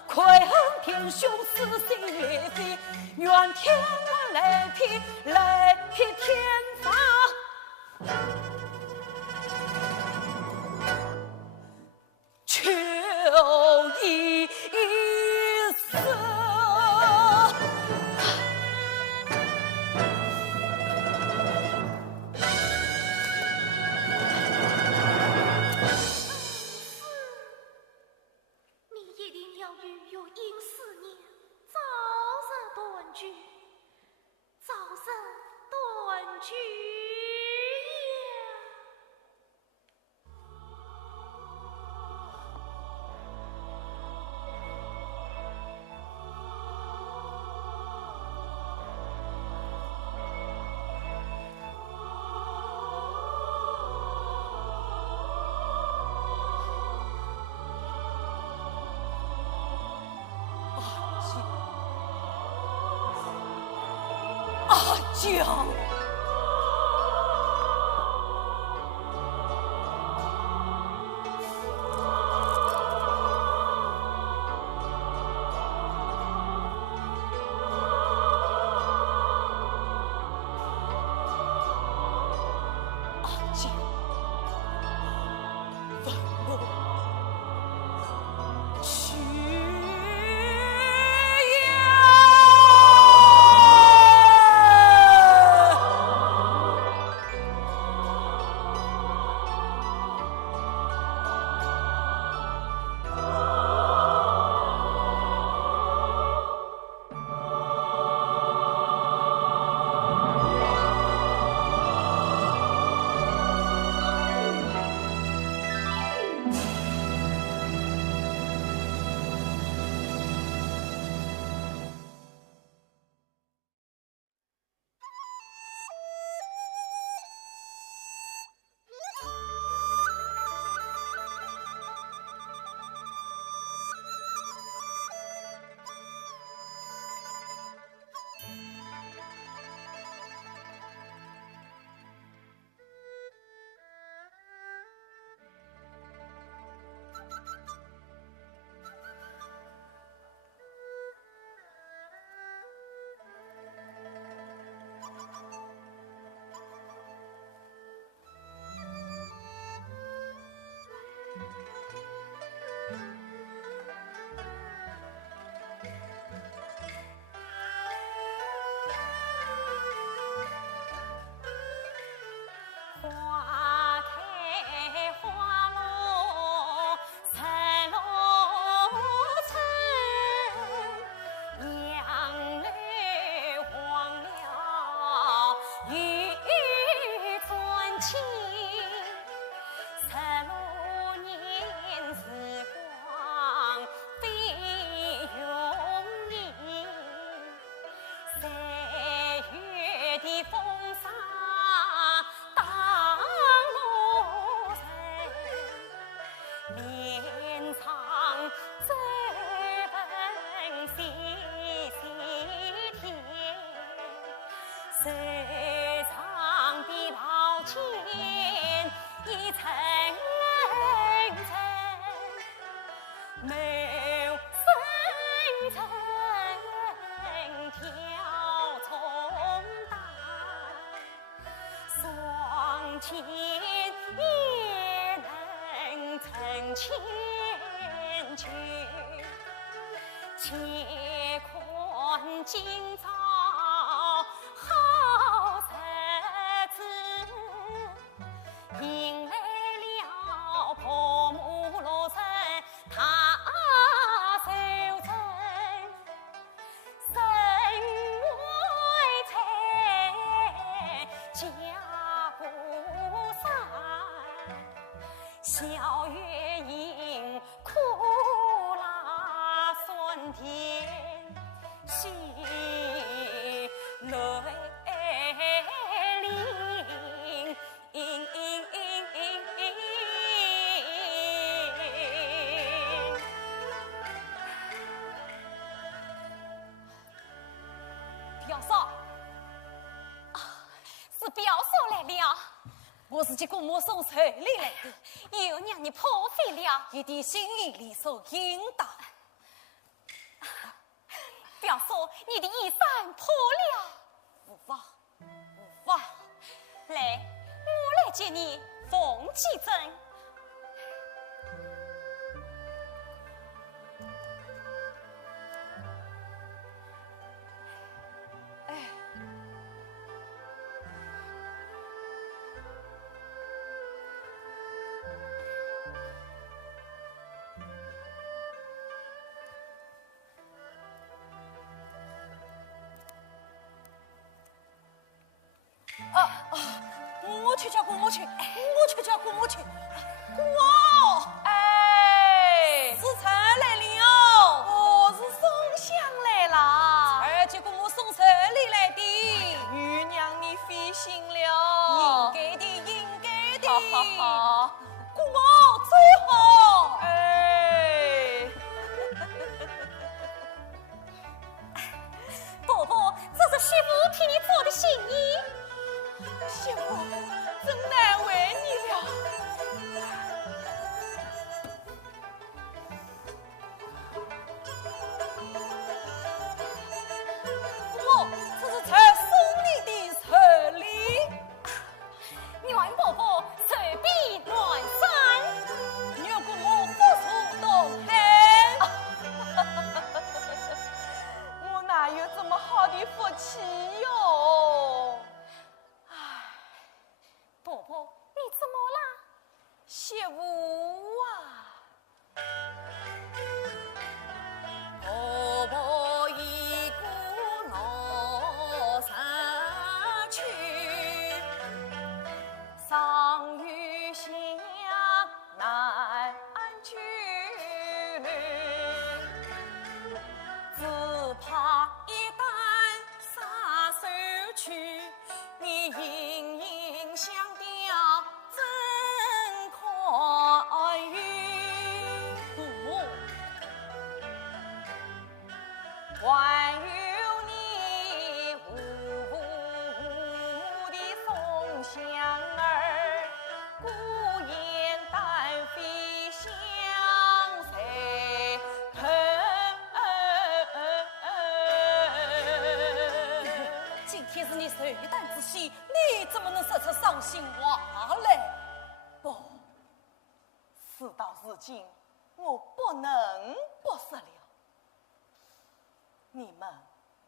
愧恨天兄死心裂肺，愿天来雷劈天发。求一死。将手上的宝剑一层层，眉深沉，挑葱大，双肩也能成千钧。乾坤今朝好日子，迎来了婆母罗成他守贞，身为财家不散，小月迎苦拉酸甜，喜泪淋。表嫂，是表嫂来了，我是接姑母送彩礼来的，又让你破费了。一点心意礼受应当。表嫂，你的衣衫破了，无法，无法。来，我来接你缝几针。我去叫姑母去，我去叫姑母去。姑母，哎，是菜来了，我是送香来了。儿接姑母送彩礼来的，姨娘你费心应了。该的，应该的。好好好，姑母最好。哎，伯伯，这是媳妇替你做的新衣。媳妇，真难为你了。姑母，这是才送你的彩礼，愿伯伯寿比南山。愿姑母福出东海。我哪有这么好的福气哟？伯伯，你怎么了？媳妇啊，婆婆一股脑上去，上与下难居，只怕一旦撒手去，你隐隐想掉真快运。姑母，还有你无的送香儿，孤雁单飞相随今天是你寿诞之喜，你怎么能说出伤心话来？不，事到如今，我不能不说了。你们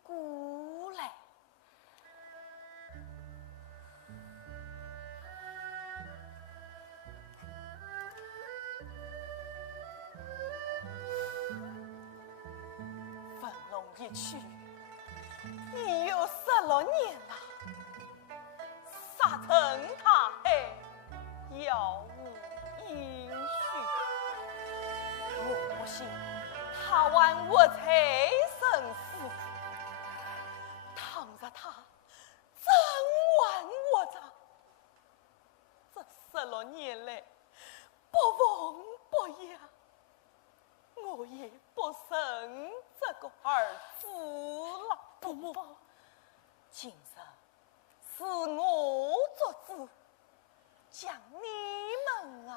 过来。粉龙一去，已有16年了。沙尘大海，杳无音讯。我不信他玩我才生死，倘若他真玩我着，这16年来不逢不养，我也不生这个儿子了。姑母，今日是我做主，将你们啊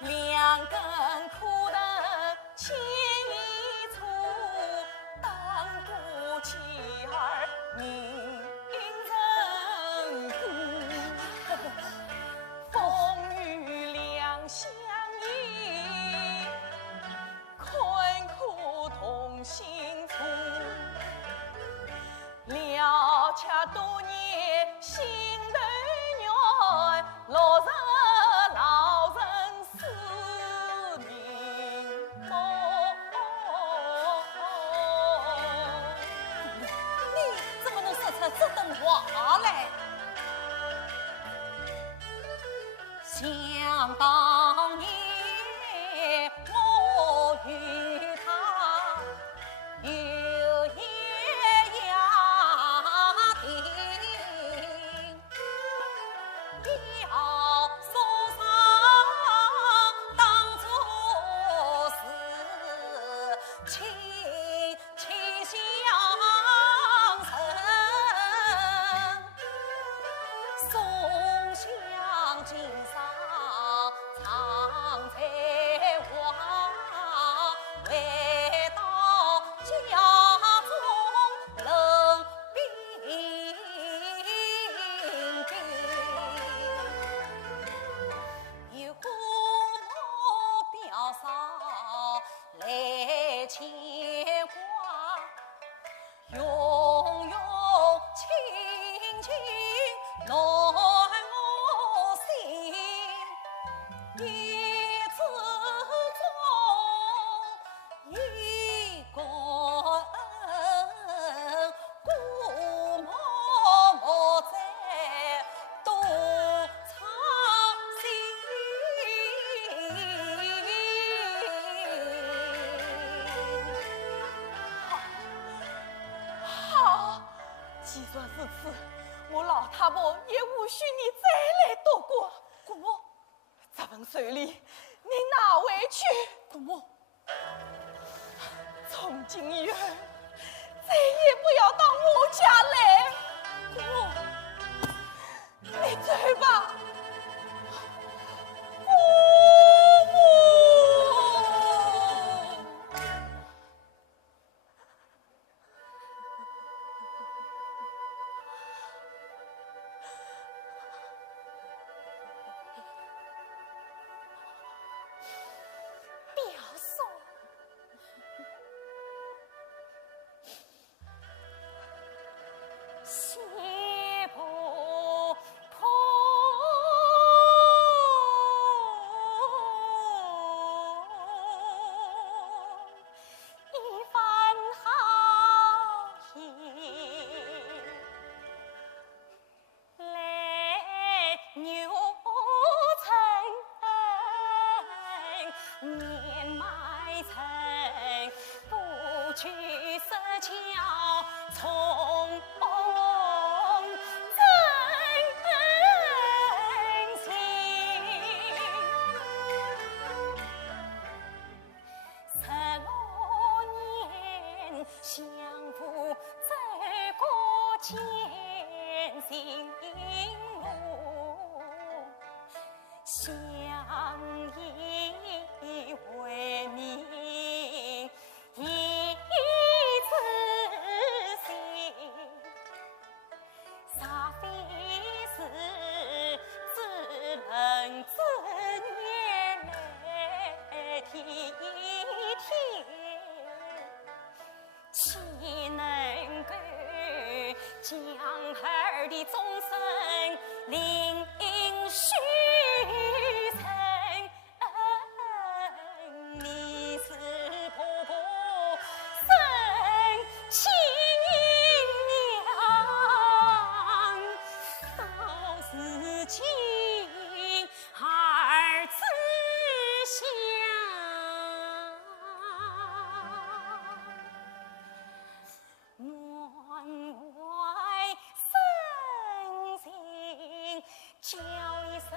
两根苦灯牵一处，当不起儿宁人故。风雨两相依，困苦同心处。了恰多年心头软，落日老人思明梦。你怎么能说出这等话来？想当年我与他有一雅定，要说上当初是亲相生，送向今上常在话，回到家中冷冰冰，有姑母表嫂来牵挂，永永亲亲暖我心，一次中一个恩，姑母莫再多操好，既算如此，我老太婆也无需你再来多过。姑母，这盆水里，你拿回去。姑母，从今以后，再也不要到我家来。姑母，你走吧，姑母。表嫂，西坡坡一番好意，来牛城年迈城，不去石桥从真心。15年相扶走过艰辛路，相依为命一次性，煞非是只能自念来体贴，岂能够将儿的终身另许成？你是婆婆生亲娘，到是亲儿子相。门外生信叫一声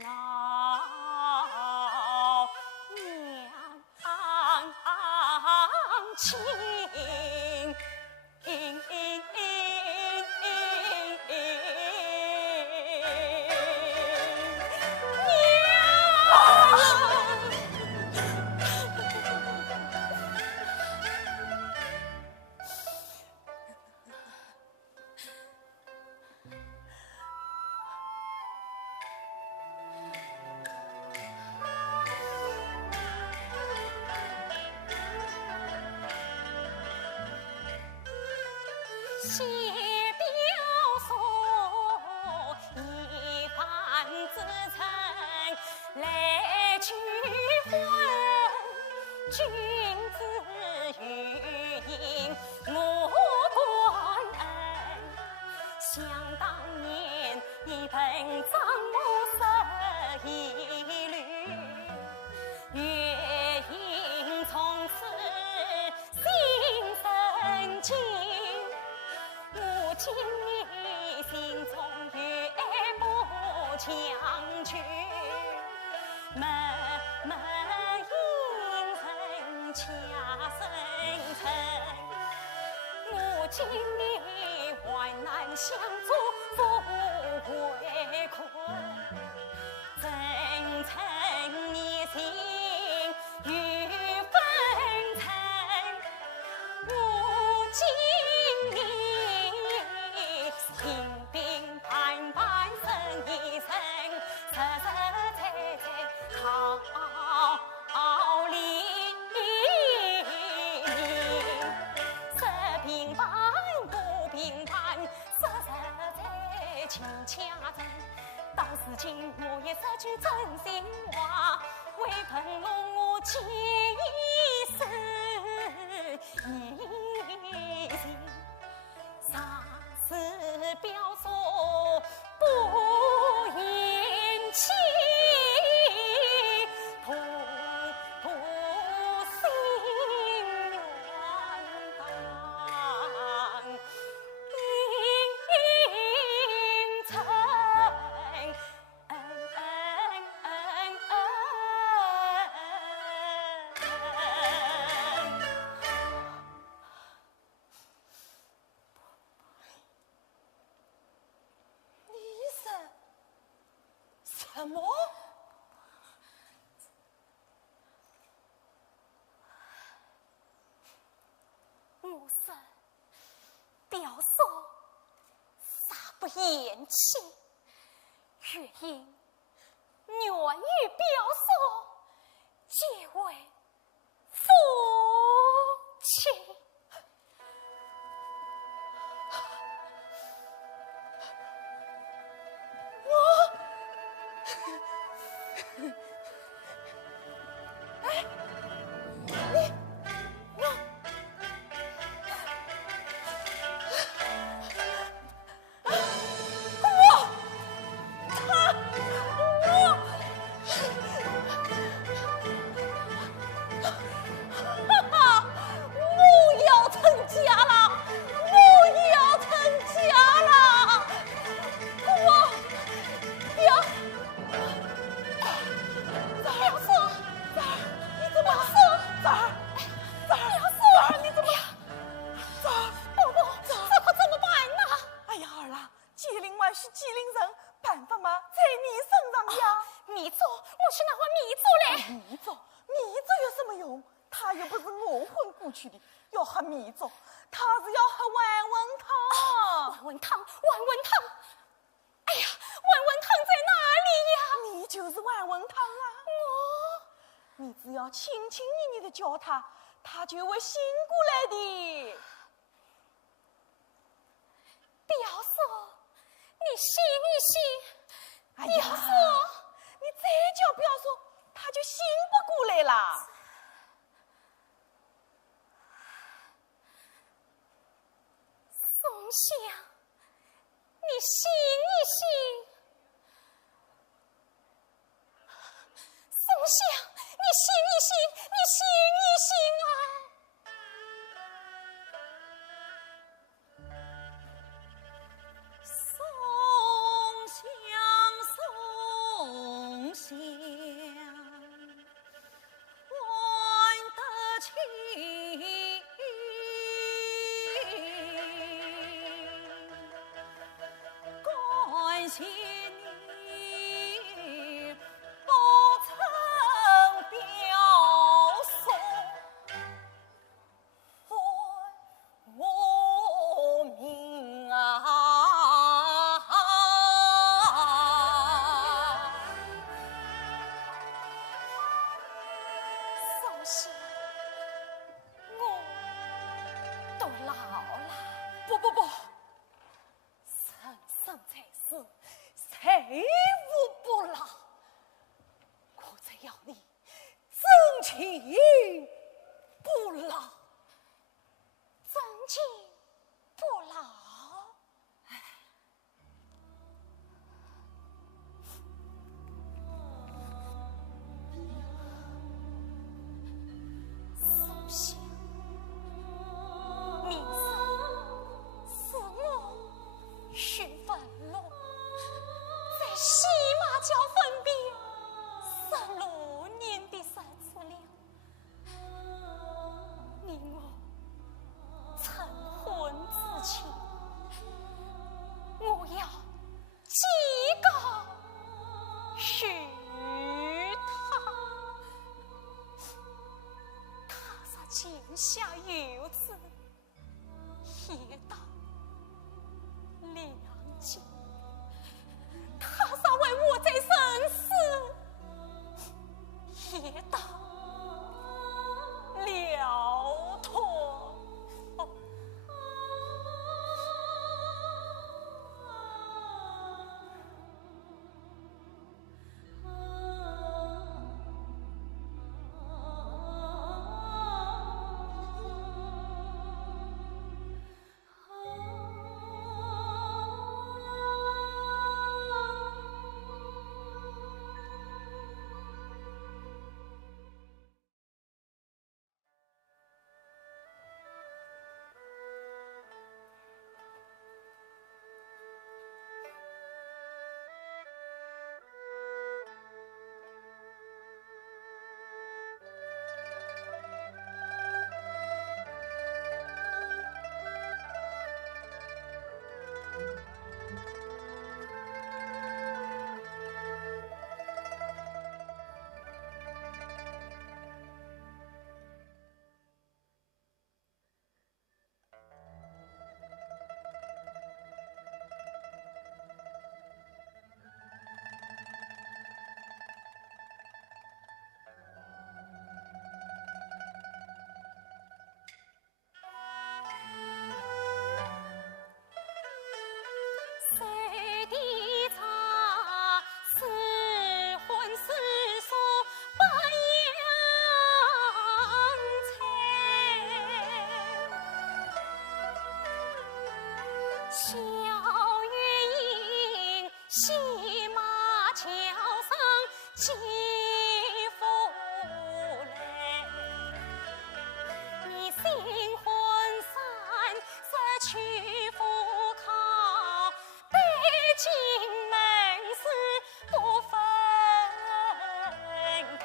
老娘情。写表述一番自称来聚婚，君子语音我关恩。想当年一本账目十一缕，月影从此心生情。母亲你心中越不强求，默默应承恰生辰。母亲你患难相助富贵困，真诚你心与分寸。母亲你平平淡淡生一生，实实在在好理是平凡不平凡，实实在情恰真。到如今我也失去真心话，为朋友我倾一世一心。啥事表述不言弃，徒心愿当应承。什么？我是表叔，啥不言弃，月因愿与表叔结为夫妻。去的，要喝米粥，他是要喝万文汤。万文汤，万文汤！哎呀，万文汤在哪里呀？你就是万文汤啊！你只要轻轻易易的叫他，他就会醒过来的。表叔，你醒一醒！哎呀，表叔，你再叫表叔，他就醒不过来了。宋香，你醒一醒！宋香，你醒一醒！你醒一醒啊！宋香，宋香，还得起都老了。不，生才是，谁无不老？我只要你真情不老，真情不老。苏香，名字是我许文龙，在西马桥分别16年的日子了。你我成婚之前，我要祭告许他。他在井下游子，也到两京。他在为我在生死，也到了脱。谁的茶是荤是素八样菜，小月影，西马桥上几幅来，你新婚衫色去复考，北京门是不分开，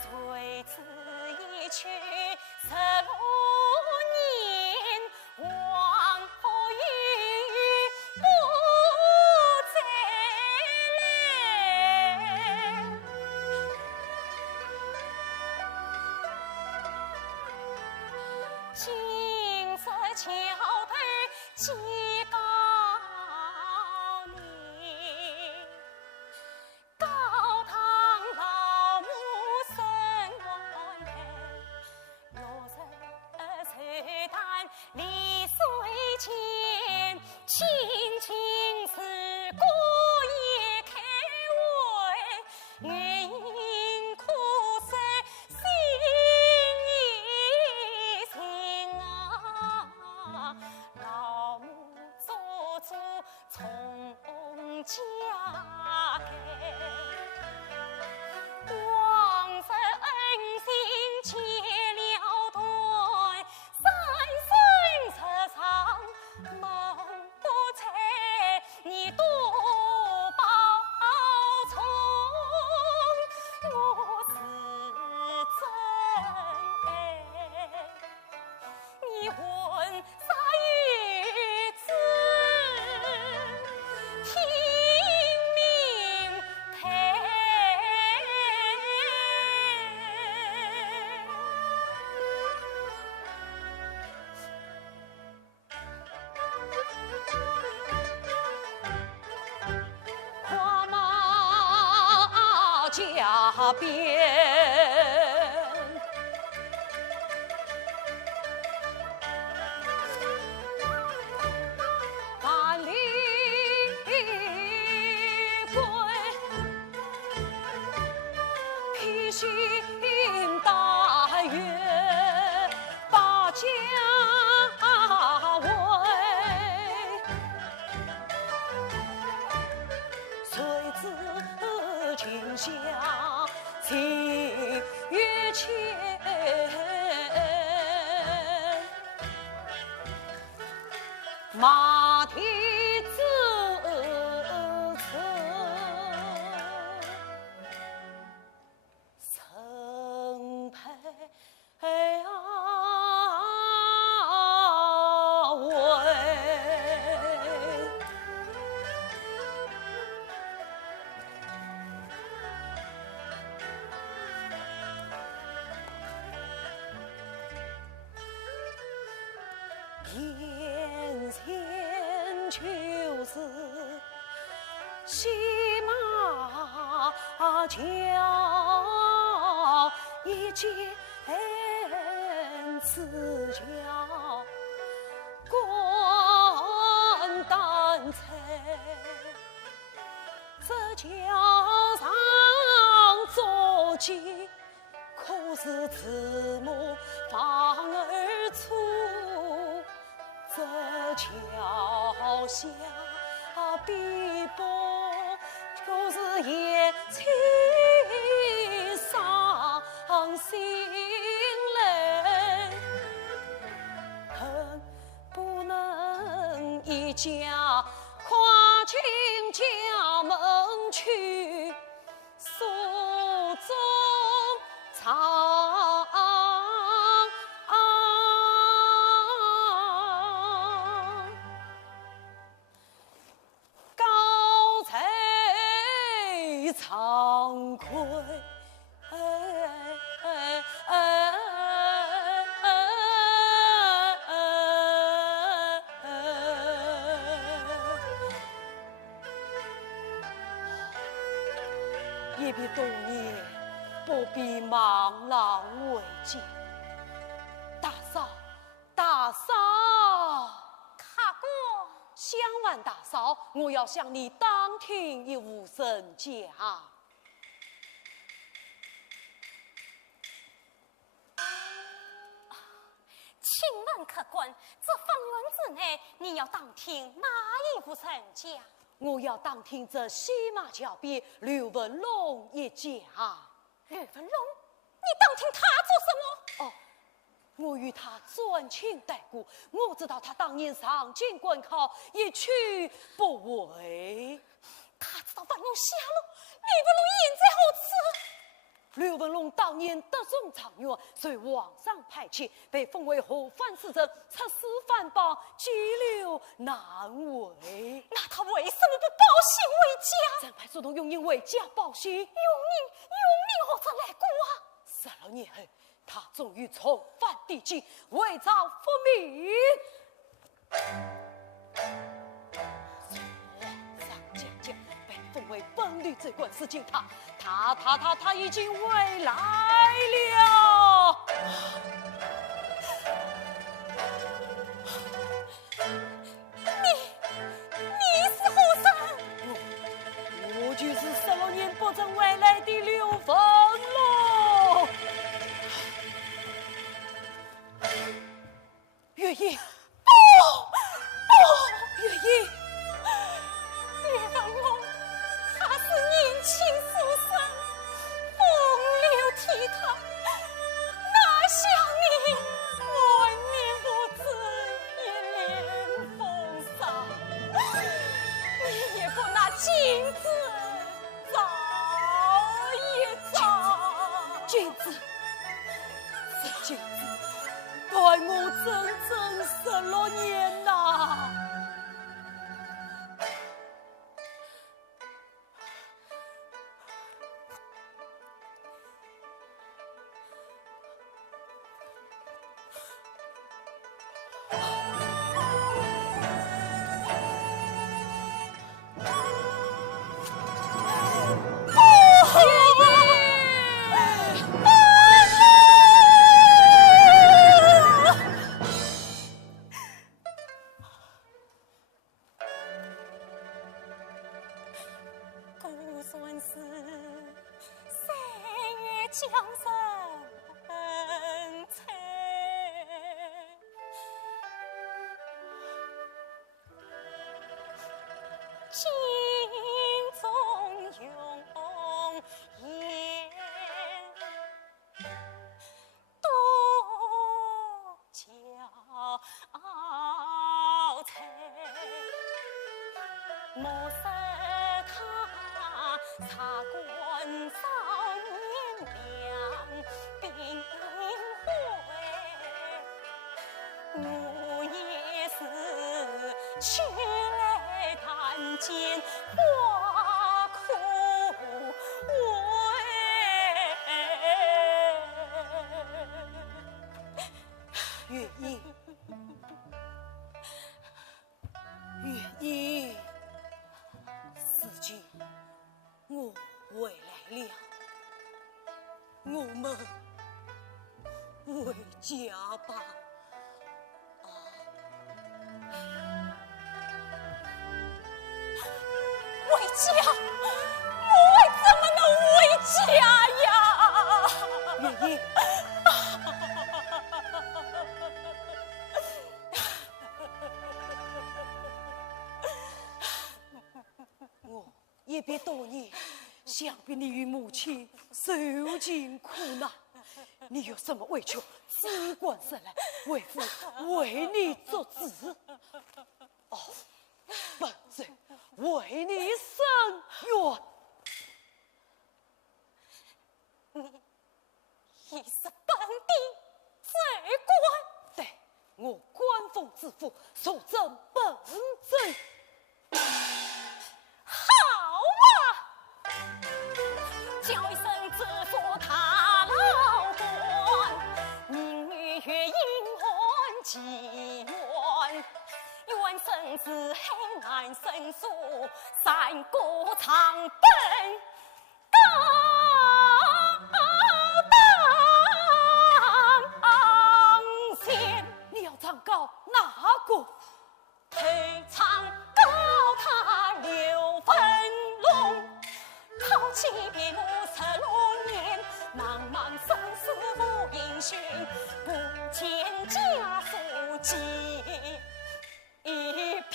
随之一去15年，往后雨不再来。金色桥头祭告你，高堂老母生完来，60岁旦离水前，轻轻是过也开怀，原因苦涩心已情啊，老母做主从家改，往日恩情结了断，三生石上梦不拆，你多保重，我是真爱。你问啥日子？听明白。花马加鞭，家为，谁知今宵情越浅，马蹄自曾陪眼前就是西马桥，一见此桥观丹菜，这桥上坐骑，可是慈母放儿出。这桥下碧波，就是眼睛伤心泪，恨不能一家跨进家门去，诉衷肠。惭愧，一别多年，不必茫然为见。大嫂，大嫂。相望大嫂，我要向你当庭一无身讲。请问客官，这方圆之内，你要当听哪一户人家？我要当听这西马桥边刘文龙一家。刘文龙，你当听他做什么？哦。我与他转亲带故，我知道他当年上京官考一去不回。他知道文龙下落，刘文龙现在何处？刘文龙当年得中状元，随皇上派遣，被封为河藩使臣，出使藩邦，急流难回。那他为什么不报信回家？正派速度用人回家报信。用人何曾来过啊？16年后。他终于重返帝京，为朝复命。皇上将将被封为本律总管司警，他已经回来了。你是何人？我就是16年不曾回来的刘文龙。月英，不，月英，刘文龙，他是年轻书生，风流倜傥，哪像你万年不知一脸风霜，你也不拿镜子照一照。镜子，这镜子。待我整整16年呐！莫使他茶馆少年良，并会我也是去来谈见花苦月英，月英，如今我回来了，我们回家吧。回家，我怎么能回家呀？月英，我也别多年，想必你与母亲受尽苦难，你有什么委屈，只管上来，为父为你做主。哦，本人为你伸冤。你是本地罪官，对，我官封之父，所赠本罪。好啊！叫一声知府他老官，明月月阴魂几冤，冤生是黑暗申诉，三国长本你要唱高哪个？推唱高他6分龙，抛弃别母16年，茫茫生死无音讯，不见家书寄一片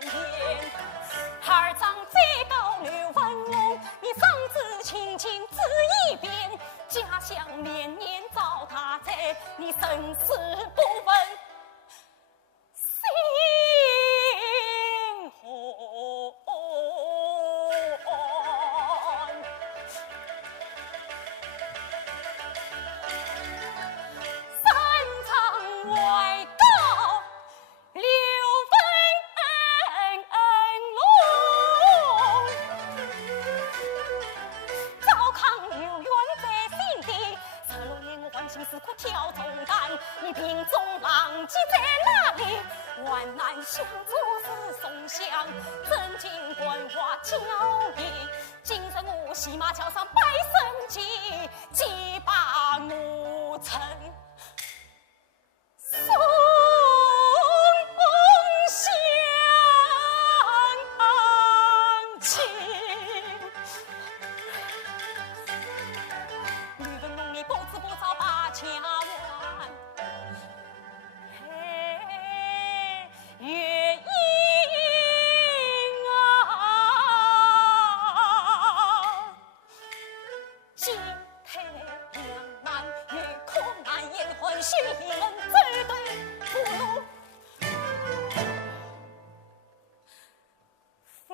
言。二丈最高刘文龙，你嗓子轻轻指一遍，家乡年年遭他灾，你生死不问心寒。三场外告刘文龙，赵康有冤在心底，16年我换心思苦挑重担，你病中忘记在哪里？万难相助是松香，真情官话交易，今日我西马桥上摆神迹，击罢我臣宋相亲。吕文龙你不知不早把家完，月英啊，今天两难，越苦难言欢，须一人最对不如飞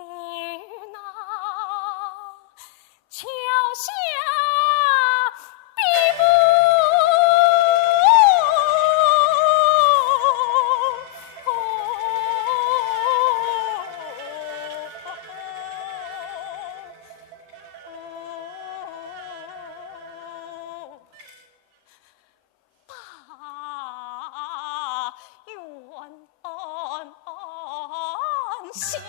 那桥下闭目。心。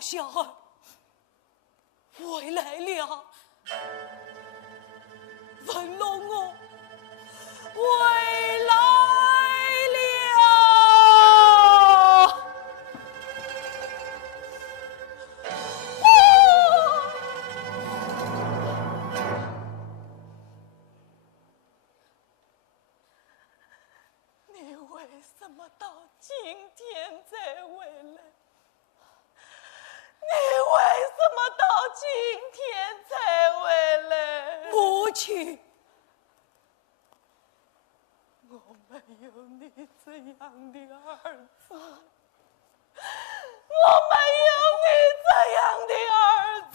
小儿回来了，文龙哦，回来了。为什么到今天才回来？你为什么到今天才回来？母亲，我没有你这样的儿子，我没有你这样的儿子。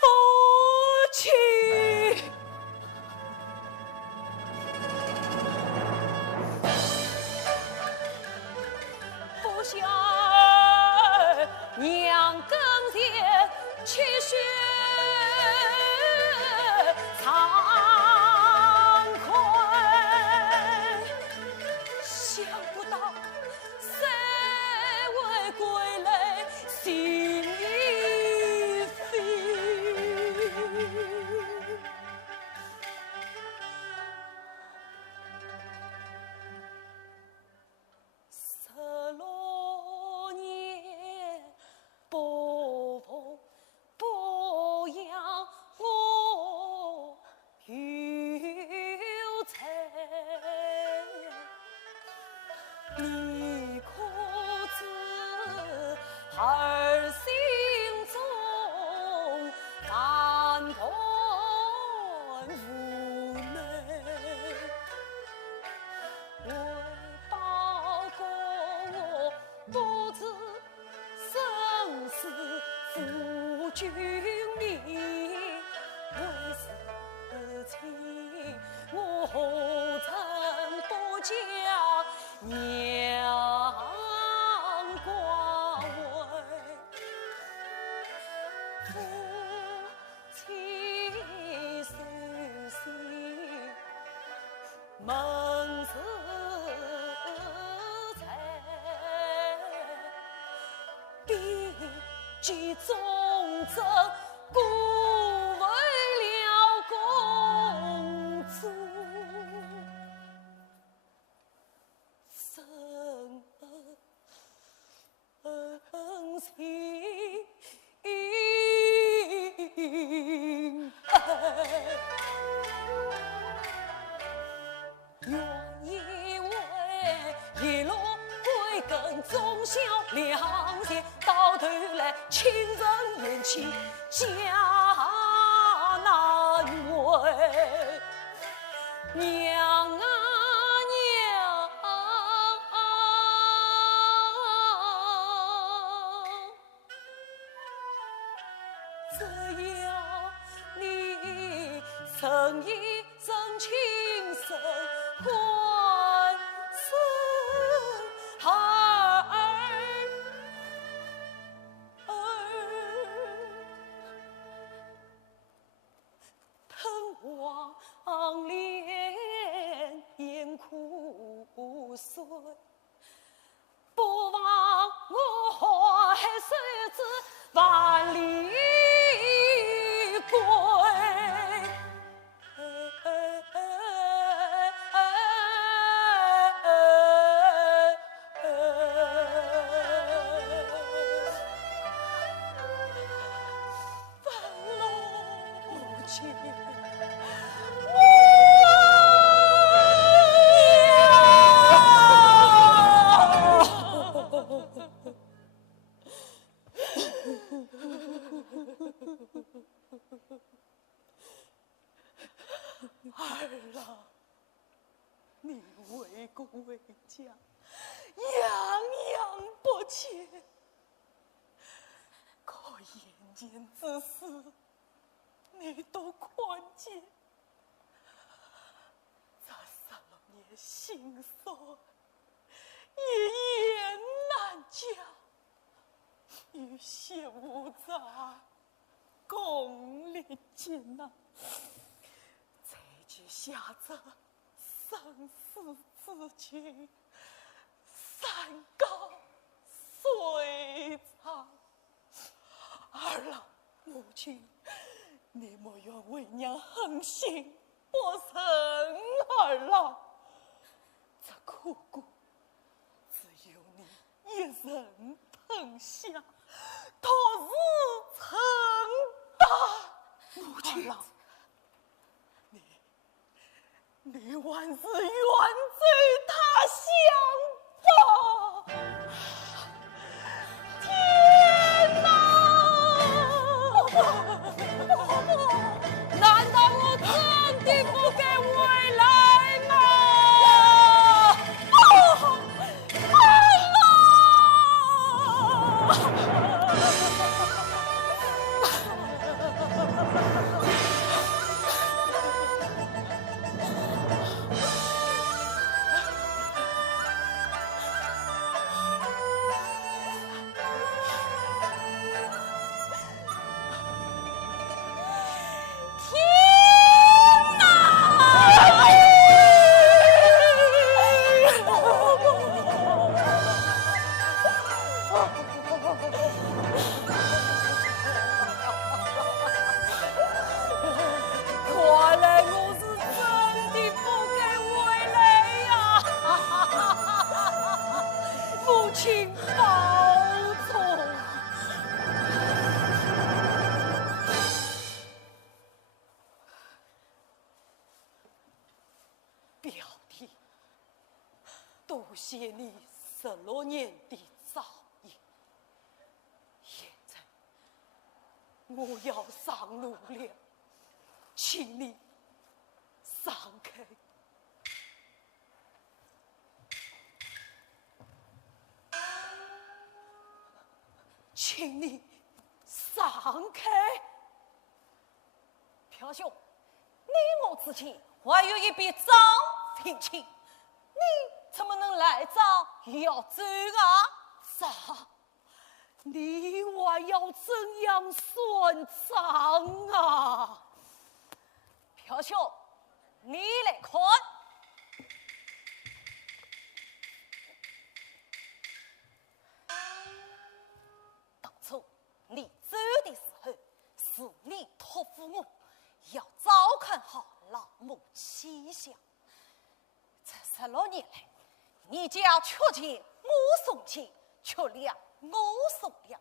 母亲，不想娘更添气血惭愧，想不到谁为归来心已飞。16年不逢不养我有才，你可知儿心中难断无奈。为报国，我不知生死负君命，为事情我曾不将娘挂为，夫妻虽心门子才，必记忠贞，故为了公主。真心愿意为一路归根，忠孝良贤，到头来亲人怨气家难为。娘啊娘，只要你诚意真情深换生疼王莲眼苦水，不枉我怀水子万里归。烦了母亲，儿啊，你为国为家，样样不缺，可眼前之事，你都看见，这16年心酸，一言难讲，与血无杂，共历尽啊！这句下着生死之情，山高水长。儿啊，母亲，你莫愿为娘狠心不成儿啊！这苦果只有你一人疼下，他是承担。母亲，你还是远走他乡吧。天哪！难道我真的不该回来吗？看来我是真的不该回来呀！母亲保重。表弟，多谢你16年的照应。现在我要上路了，请你闪开。请你闪开。朴兄，你我之间还有一笔账聘请，你怎么能来找要走啊？啥？你还要怎样算账啊？朴兄，你来看。当初你走的时候，是你托付我要照看好老母气象。这16年来，你家缺钱我送钱，缺粮我送粮，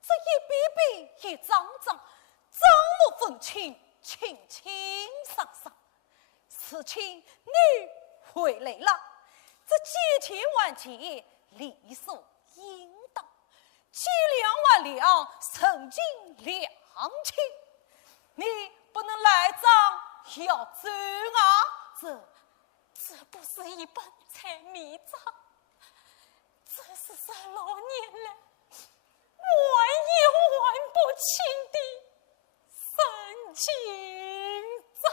这一笔笔一张张，账目分清，清清爽爽。此情你回来了，这几千万钱理所应当，几两万两曾经良情，你不能赖账要走啊！这不是一本财迷账，这是16年来还也还不清的深情账。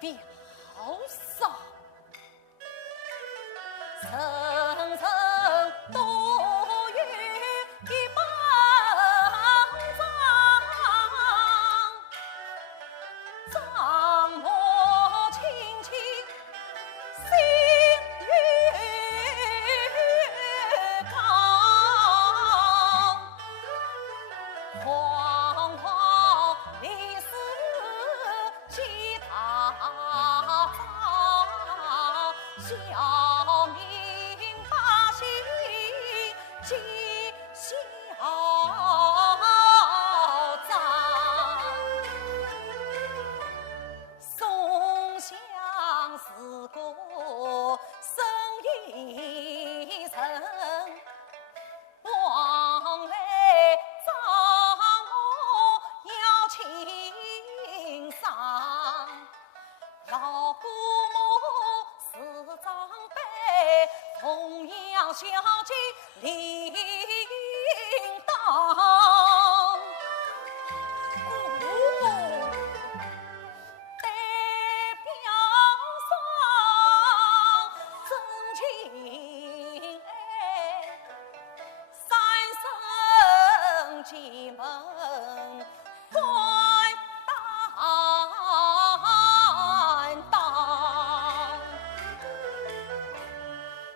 表嫂，层层多余一帮账，账目清清，心与刚，惶惶历史其他账，小民百姓尽孝账。宋襄四国生一城，往来账目要清爽。老姑母是长辈，同样孝敬理应当。姑母代表上真情三生进门关担当，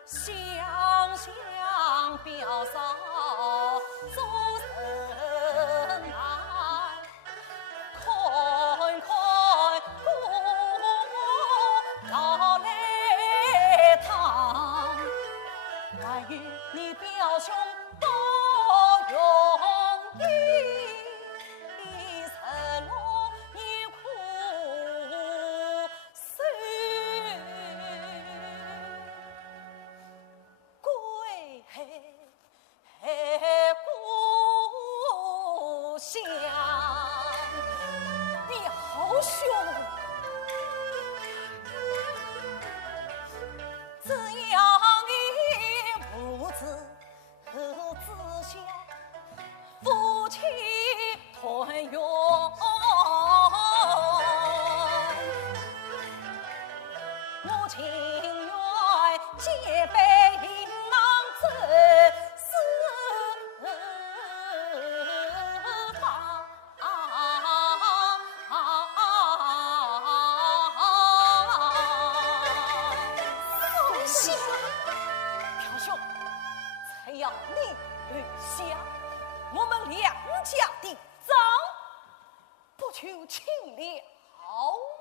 想想表嫂做人我情愿结拜银郎走四方。宋兄，朴兄，才要你留下，我们两家的账不求清了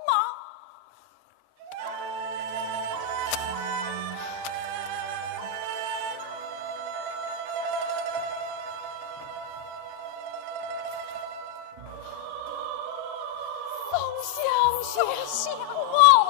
吗？宋小姐，我